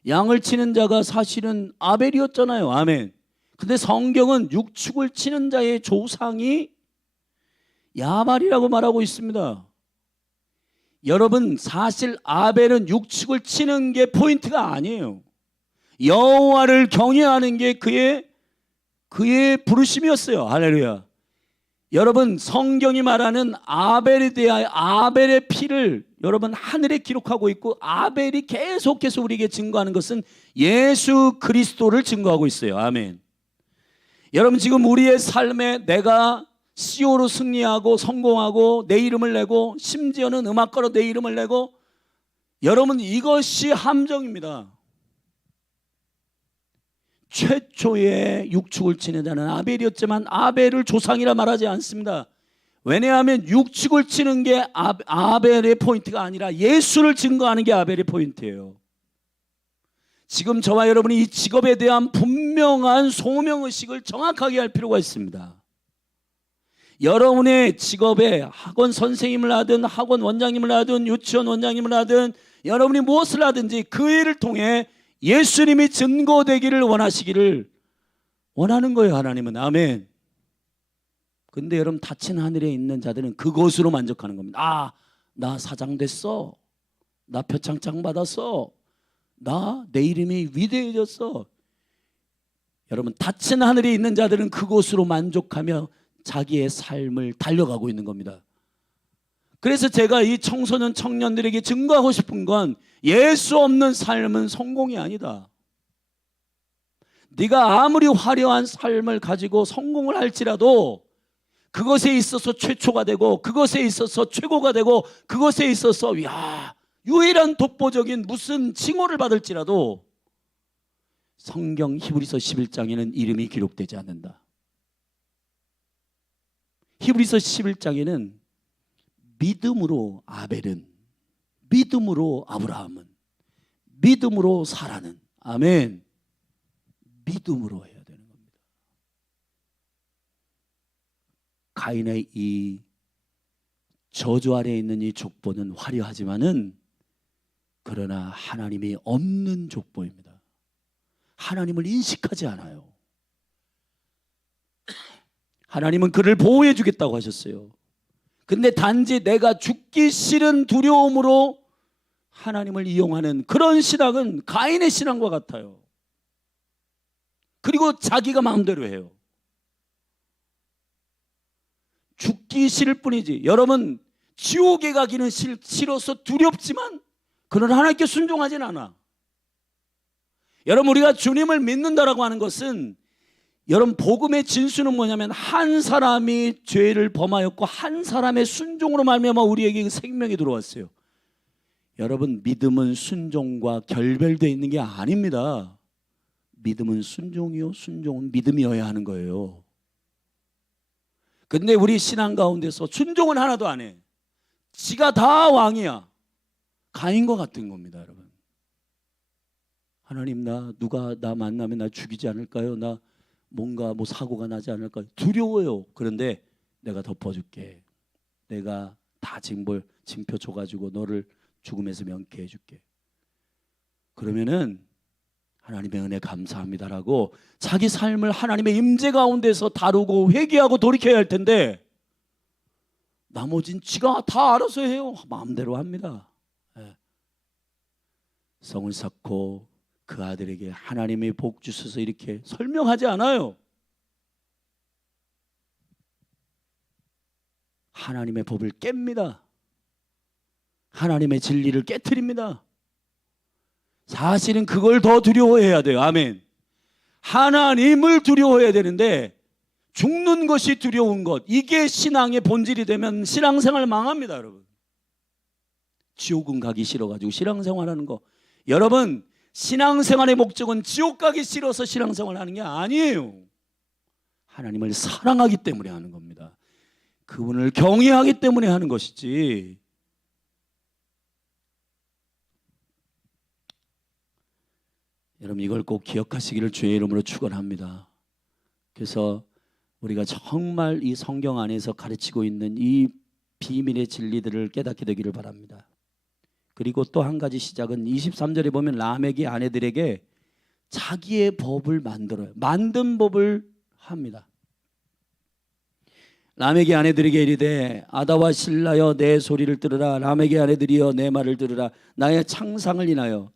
양을 치는 자가 사실은 아벨이었잖아요. 아멘. 근데 성경은 육축을 치는 자의 조상이 야발이라고 말하고 있습니다. 여러분, 사실 아벨은 육축을 치는 게 포인트가 아니에요. 여호와를 경외하는 게 그의 부르심이었어요. 할렐루야. 여러분, 성경이 말하는 아벨에 대하여 아벨의 피를 여러분 하늘에 기록하고 있고, 아벨이 계속해서 우리에게 증거하는 것은 예수 그리스도를 증거하고 있어요. 아멘. 여러분, 지금 우리의 삶에 내가 CEO로 승리하고 성공하고 내 이름을 내고, 심지어는 음악가로 내 이름을 내고, 여러분, 이것이 함정입니다. 최초의 육축을 치는 자는 아벨이었지만 아벨을 조상이라 말하지 않습니다. 왜냐하면 육축을 치는 게 아벨의 포인트가 아니라 예수를 증거하는 게 아벨의 포인트예요. 지금 저와 여러분이 이 직업에 대한 분명한 소명의식을 정확하게 할 필요가 있습니다. 여러분의 직업에 학원 선생님을 하든 학원 원장님을 하든 유치원 원장님을 하든 여러분이 무엇을 하든지 그 일을 통해 예수님이 증거되기를 원하시기를 원하는 거예요. 하나님은. 아멘. 근데 여러분, 닫힌 하늘에 있는 자들은 그것으로 만족하는 겁니다. 아, 나 사장 됐어. 나 표창장 받았어. 내 이름이 위대해졌어. 여러분, 닫힌 하늘에 있는 자들은 그것으로 만족하며 자기의 삶을 달려가고 있는 겁니다. 그래서 제가 이 청소년 청년들에게 증거하고 싶은 건 예수 없는 삶은 성공이 아니다. 네가 아무리 화려한 삶을 가지고 성공을 할지라도 그것에 있어서 최초가 되고 그것에 있어서 최고가 되고 그것에 있어서 유일한 독보적인 무슨 칭호를 받을지라도 성경 히브리서 11장에는 이름이 기록되지 않는다. 히브리서 11장에는 믿음으로 아벨은, 믿음으로 아브라함은, 믿음으로 사라는, 아멘, 믿음으로 해야 되는 겁니다. 가인의 이 저주 아래에 있는 이 족보는 화려하지만은 그러나 하나님이 없는 족보입니다. 하나님을 인식하지 않아요. 하나님은 그를 보호해 주겠다고 하셨어요. 근데 단지 내가 죽기 싫은 두려움으로 하나님을 이용하는 그런 신앙은 가인의 신앙과 같아요. 그리고 자기가 마음대로 해요. 죽기 싫을 뿐이지. 여러분, 지옥에 가기는 싫어서 두렵지만 그러나 하나님께 순종하진 않아. 여러분, 우리가 주님을 믿는다라고 하는 것은, 여러분, 복음의 진수는 뭐냐면 한 사람이 죄를 범하였고 한 사람의 순종으로 말미암아 우리에게 생명이 들어왔어요. 여러분, 믿음은 순종과 결별되어 있는 게 아닙니다. 믿음은 순종이요, 순종은 믿음이어야 하는 거예요. 근데 우리 신앙 가운데서 순종은 하나도 안 해. 지가 다 왕이야. 가인과 같은 겁니다, 여러분. 하나님, 누가 나 만나면 나 죽이지 않을까요? 나 뭔가 사고가 나지 않을까요? 두려워요. 그런데 내가 덮어줄게. 내가 다 징표 줘가지고 너를 죽음에서 명쾌해 줄게. 그러면은 하나님의 은혜 감사합니다라고 자기 삶을 하나님의 임재 가운데서 다루고 회개하고 돌이켜야 할 텐데 나머진 지가 다 알아서 해요. 마음대로 합니다. 성을 쌓고 그 아들에게 하나님의 복 주셔서 이렇게 설명하지 않아요. 하나님의 법을 깹니다. 하나님의 진리를 깨트립니다. 사실은 그걸 더 두려워해야 돼요. 아멘. 하나님을 두려워해야 되는데 죽는 것이 두려운 것, 이게 신앙의 본질이 되면 신앙생활 망합니다. 여러분, 지옥은 가기 싫어가지고 신앙생활하는 거, 여러분 신앙생활의 목적은 지옥 가기 싫어서 신앙생활 하는 게 아니에요. 하나님을 사랑하기 때문에 하는 겁니다. 그분을 경외하기 때문에 하는 것이지. 여러분, 이걸 꼭 기억하시기를 주의 이름으로 축원합니다. 그래서 우리가 정말 이 성경 안에서 가르치고 있는 이 비밀의 진리들을 깨닫게 되기를 바랍니다. 그리고 또 한 가지 시작은 23절에 보면 라멕이 아내들에게 자기의 법을 만들어요. 만든 법을 합니다. 라멕이 아내들에게 이르되 아다와 실라여 내 소리를 들으라. 라멕의 아내들이여 내 말을 들으라. 나의 창상을 인하여,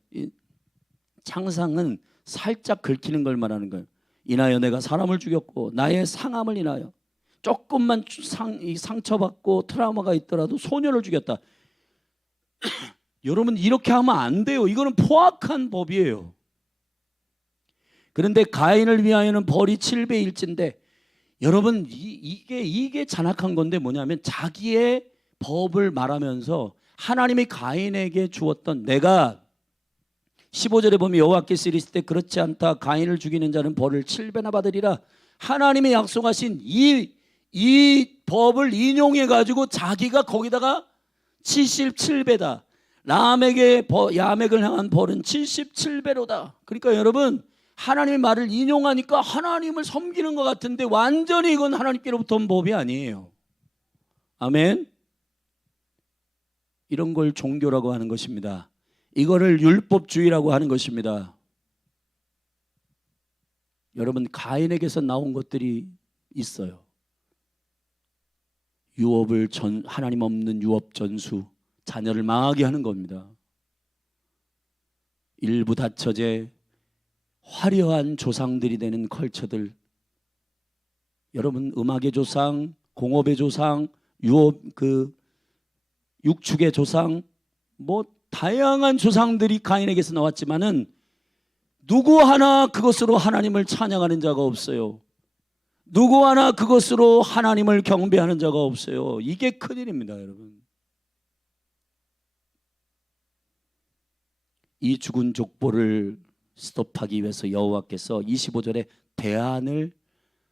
창상은 살짝 긁히는 걸 말하는 거예요. 인하여 내가 사람을 죽였고 나의 상함을 인하여, 조금만 상처받고 트라우마가 있더라도 소년을 죽였다. 여러분, 이렇게 하면 안 돼요. 이거는 포악한 법이에요. 그런데 가인을 위하여는 벌이 7배일진데, 여러분 이게 잔악한 건데 뭐냐면 자기의 법을 말하면서 하나님이 가인에게 주었던, 내가 15절에 보면 여호와께서 이르실 때 그렇지 않다, 가인을 죽이는 자는 벌을 7배나 받으리라. 하나님이 약속하신 이 법을 인용해 가지고 자기가 거기다가 77배다. 야멕을 향한 벌은 77배로다. 그러니까 여러분, 하나님의 말을 인용하니까 하나님을 섬기는 것 같은데 완전히 이건 하나님께로부터 온 법이 아니에요. 아멘. 이런 걸 종교라고 하는 것입니다. 이거를 율법주의라고 하는 것입니다. 여러분, 가인에게서 나온 것들이 있어요. 하나님 없는 유업 전수, 자녀를 망하게 하는 겁니다. 일부 다처제, 화려한 조상들이 되는 컬처들, 여러분 음악의 조상, 공업의 조상, 육축의 조상, 뭐 다양한 조상들이 가인에게서 나왔지만은 누구 하나 그것으로 하나님을 찬양하는 자가 없어요. 누구 하나 그것으로 하나님을 경배하는 자가 없어요. 이게 큰일입니다, 여러분. 이 죽은 족보를 스톱하기 위해서 여호와께서 25절에 대안을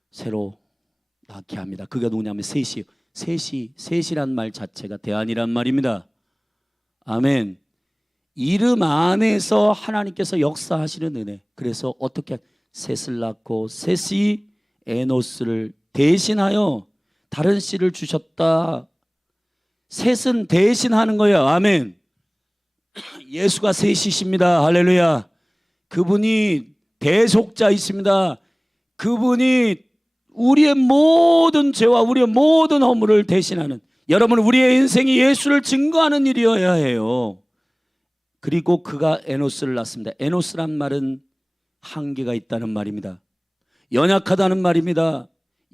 새로 낳게 합니다. 그게 누구냐면 셋이란 말 자체가 대안이란 말입니다. 아멘. 이름 안에서 하나님께서 역사하시는 은혜. 그래서 어떻게 셋을 낳고 셋이 에노스를 대신하여 다른 씨를 주셨다. 셋은 대신하는 거예요. 아멘. 예수가 셋이십니다. 할렐루야. 그분이 대속자이십니다. 그분이 우리의 모든 죄와 우리의 모든 허물을 대신하는, 여러분 우리의 인생이 예수를 증거하는 일이어야 해요. 그리고 그가 에노스를 낳습니다. 에노스란 말은 한계가 있다는 말입니다. 연약하다는 말입니다.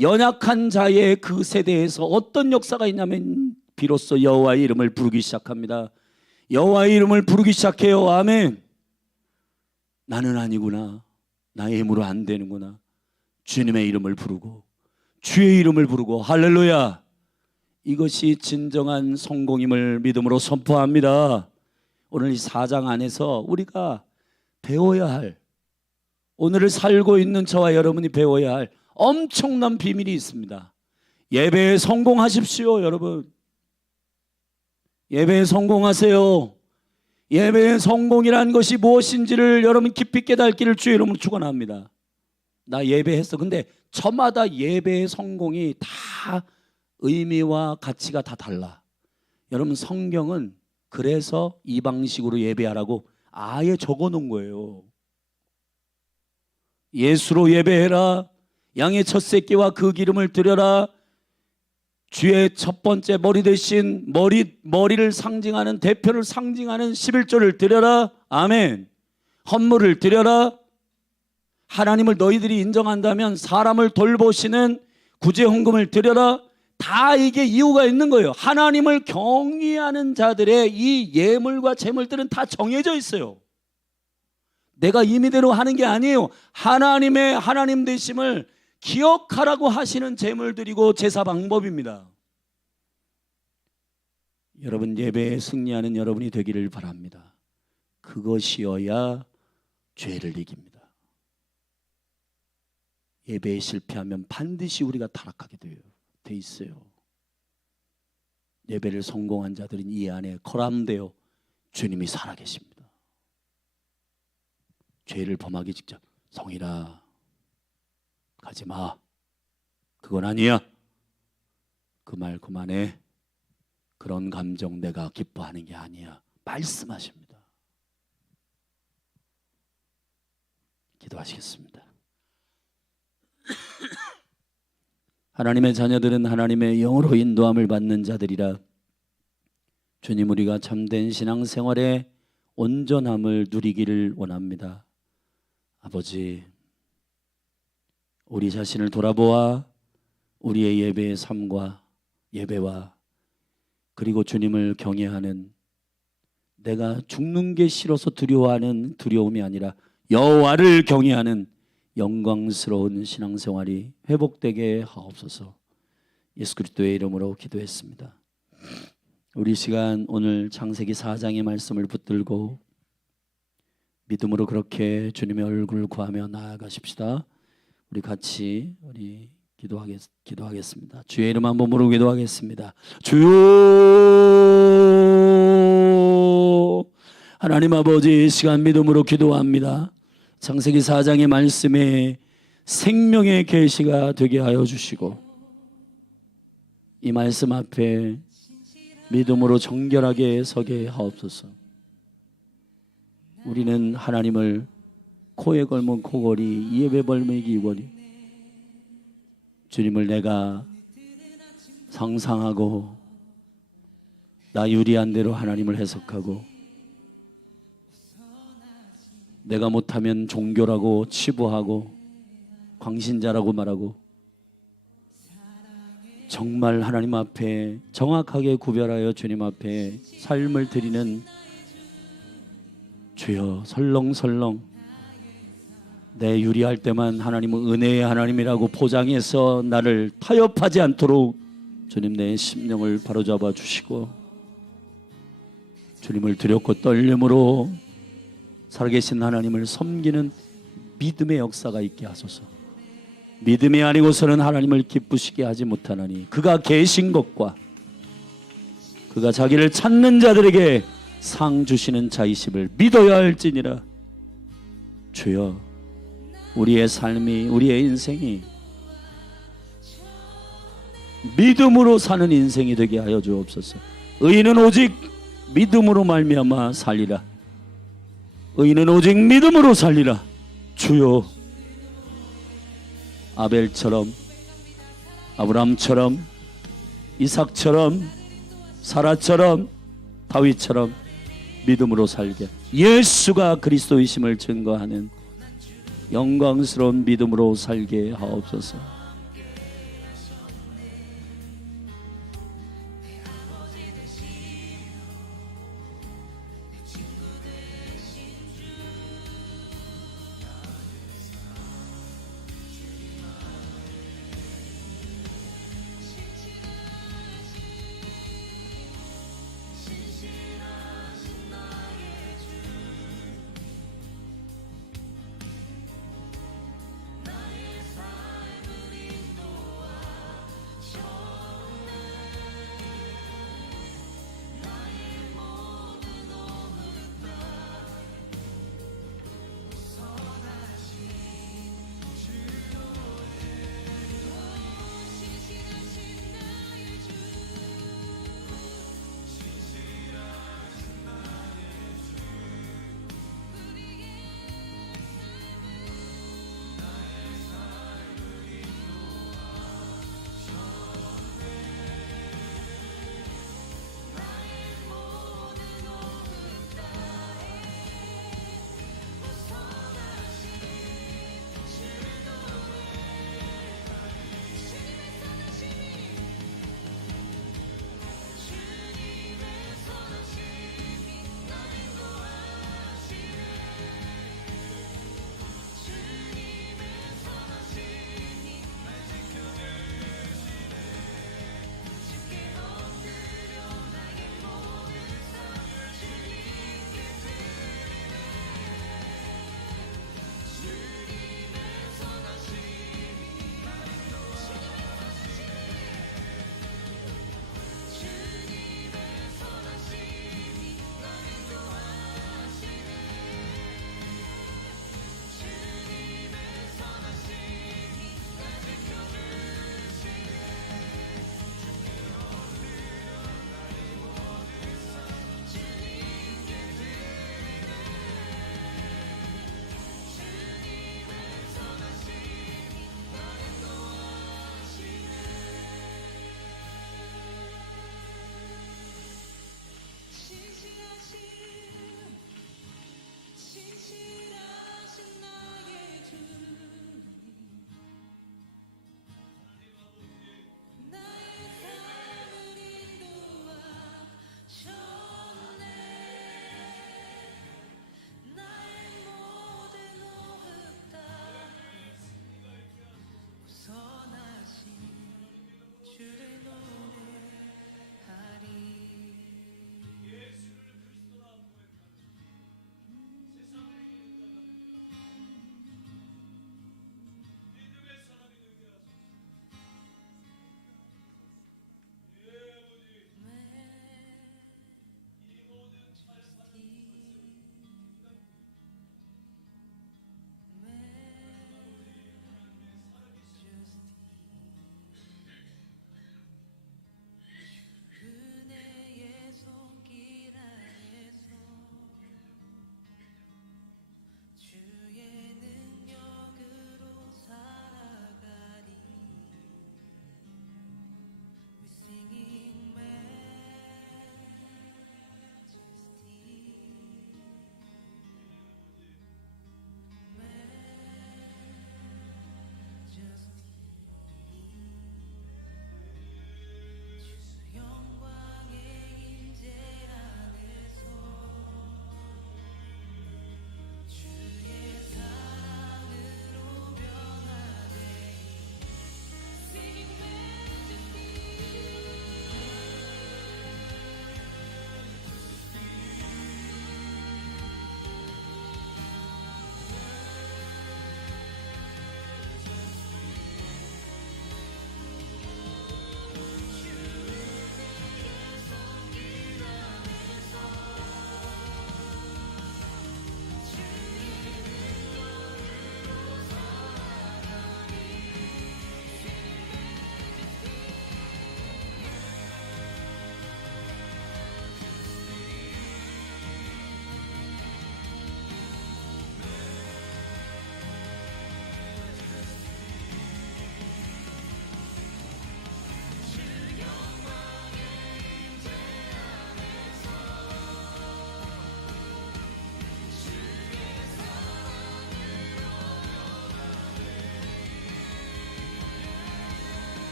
연약한 자의 그 세대에서 어떤 역사가 있냐면 비로소 여호와의 이름을 부르기 시작합니다. 여호와의 이름을 부르기 시작해요. 아멘. 나는 아니구나, 나의 힘으로 안 되는구나, 주님의 이름을 부르고 주의 이름을 부르고, 할렐루야. 이것이 진정한 성공임을 믿음으로 선포합니다. 오늘 이 4장 안에서 우리가 배워야 할, 오늘을 살고 있는 저와 여러분이 배워야 할 엄청난 비밀이 있습니다. 예배에 성공하십시오. 여러분, 예배에 성공하세요. 예배의 성공이라는 것이 무엇인지를 여러분 깊이 깨닫기를 주의 이름으로 축원합니다. 나 예배했어. 근데 저마다 예배의 성공이 다 의미와 가치가 다 달라. 여러분, 성경은 그래서 이 방식으로 예배하라고 아예 적어 놓은 거예요. 예수로 예배해라. 양의 첫 새끼와 그 기름을 드려라. 주의 첫 번째 머리 대신 머리를 상징하는, 대표를 상징하는 11조를 드려라. 아멘. 헌물을 드려라. 하나님을 너희들이 인정한다면 사람을 돌보시는 구제 헌금을 드려라. 다 이게 이유가 있는 거예요. 하나님을 경외하는 자들의 이 예물과 제물들은 다 정해져 있어요. 내가 임의대로 하는 게 아니에요. 하나님의 하나님 되심을 기억하라고 하시는 제물들이고 제사 방법입니다. 여러분, 예배에 승리하는 여러분이 되기를 바랍니다. 그것이어야 죄를 이깁니다. 예배에 실패하면 반드시 우리가 타락하게 돼 있어요. 예배를 성공한 자들은 이 안에 거람되어 주님이 살아계십니다. 죄를 범하기 직전 성이라 가지마, 그건 아니야, 그 말 그만해, 그런 감정 내가 기뻐하는 게 아니야 말씀하십니다. 기도하시겠습니다. 하나님의 자녀들은 하나님의 영으로 인도함을 받는 자들이라. 주님, 우리가 참된 신앙생활의 온전함을 누리기를 원합니다. 아버지, 우리 자신을 돌아보아 우리의 예배의 삶과 예배와 그리고 주님을 경외하는, 내가 죽는 게 싫어서 두려워하는 두려움이 아니라 여호와를 경외하는 영광스러운 신앙생활이 회복되게 하옵소서. 예수 그리스도의 이름으로 기도했습니다. 우리 시간 오늘 창세기 4장의 말씀을 붙들고 믿음으로 그렇게 주님의 얼굴을 구하며 나아가십시다. 우리 같이 기도하겠습니다. 주의 이름 한번 부르고 기도하겠습니다. 주여, 하나님 아버지, 시간 믿음으로 기도합니다. 창세기 4장의 말씀에 생명의 계시가 되게 하여 주시고 이 말씀 앞에 믿음으로 정결하게 서게 하옵소서. 우리는 하나님을 코에 걸면 코걸이, 입에 벌면 귀걸이, 주님을 내가 상상하고 나 유리한 대로 하나님을 해석하고 내가 못하면 종교라고 치부하고 광신자라고 말하고 정말 하나님 앞에 정확하게 구별하여 주님 앞에 삶을 드리는 주여, 설렁설렁 내 유리할 때만 하나님은 은혜의 하나님이라고 포장해서 나를 타협하지 않도록 주님 내 심령을 바로잡아 주시고 주님을 두렵고 떨림으로 살아계신 하나님을 섬기는 믿음의 역사가 있게 하소서. 믿음이 아니고서는 하나님을 기쁘시게 하지 못하나니 그가 계신 것과 그가 자기를 찾는 자들에게 상 주시는 자이심을 믿어야 할지니라. 주여, 우리의 삶이, 우리의 인생이 믿음으로 사는 인생이 되게 하여 주옵소서. 의인은 오직 믿음으로 말미암아 살리라. 의인은 오직 믿음으로 살리라. 주여, 아벨처럼, 아브람처럼, 이삭처럼, 사라처럼, 다윗처럼 믿음으로 살게, 예수가 그리스도이심을 증거하는 영광스러운 믿음으로 살게 하옵소서.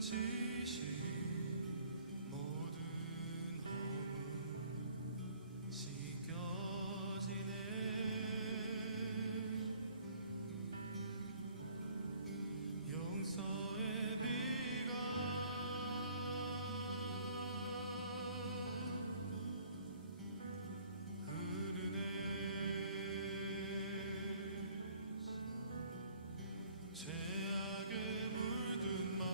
지신 모든 허물 씻겨지네. 용서의 비가 흐르네. 죄악에 물든 마음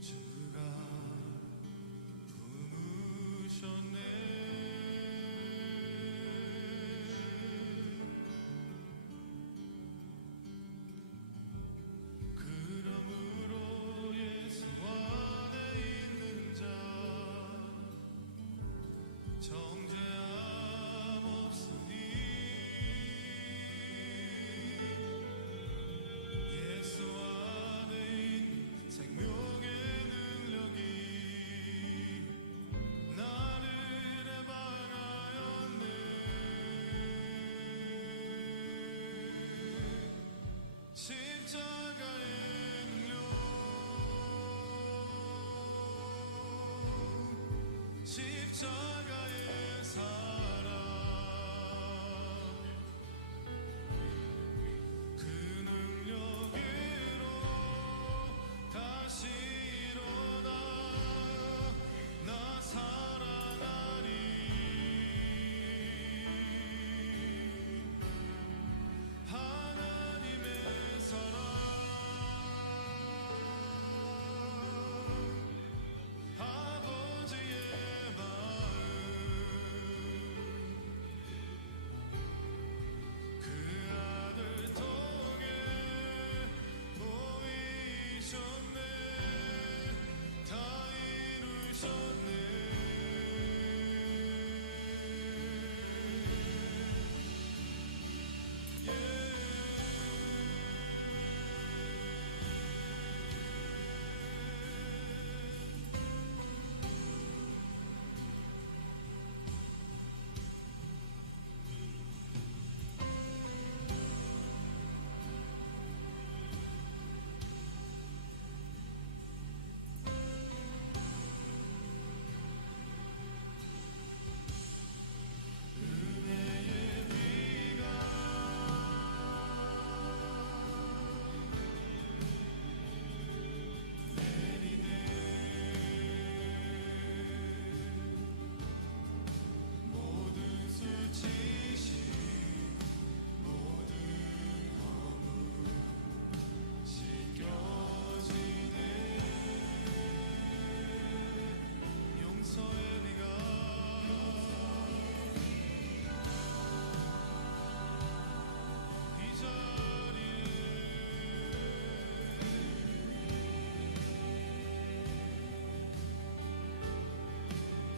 주가 품으셨네. 그러므로 예수 안에 있는 자 정죄함 없으니. 예수 안에 있는 생명의 능력이 나를 해방하였네. 십자가의 능력, 십자가의 사랑, 그 능력으로 다시 일어나 나 살아나리. 하나님의 사랑, 아버지의 마음, 그 아들 통해 보이셨네. 다 이루셨네. 은혜의 비가 모든 수치심 모든 허물 씻겨지네. 용서의 비가 이 자리에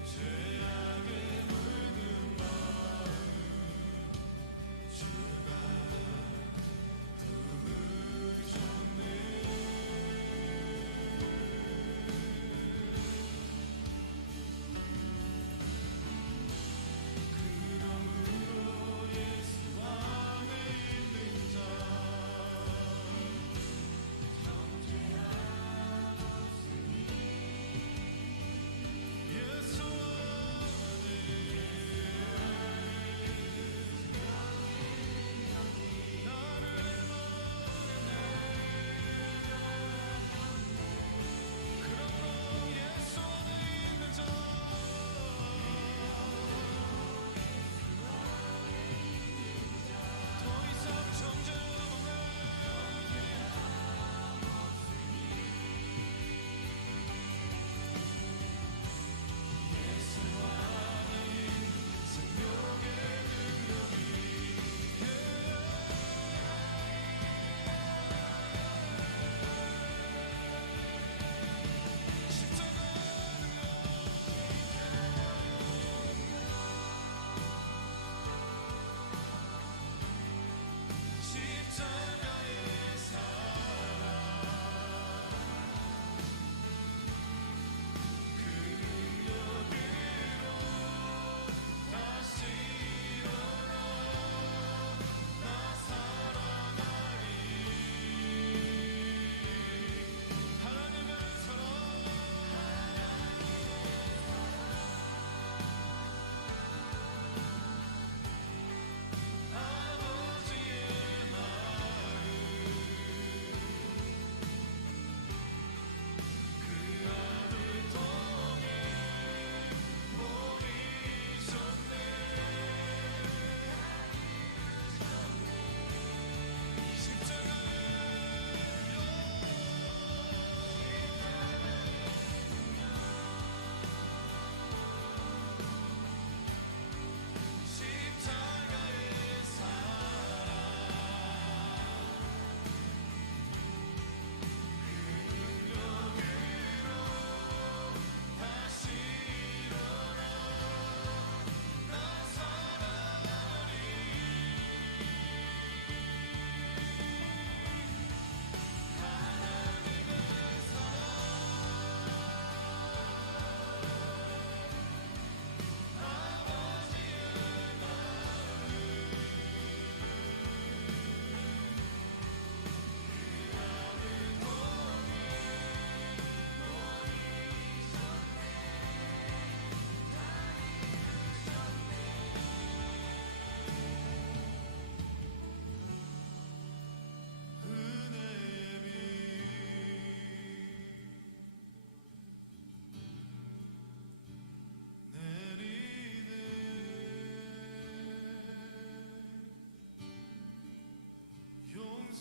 죄악에 물든 마음 주가 품으셨네. 그러므로 예수 안에 있는 자 정죄함 없으니. 예수 안에 나를 해방했네. 그러므로 예수 안에 있는 자 더 이상 정죄함 없네. 예수 안에 있는 생명의 능력이 십자가의 능력, 십자가의 사랑, 그 능력으로 다시 일어나 나 살아나리.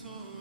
소리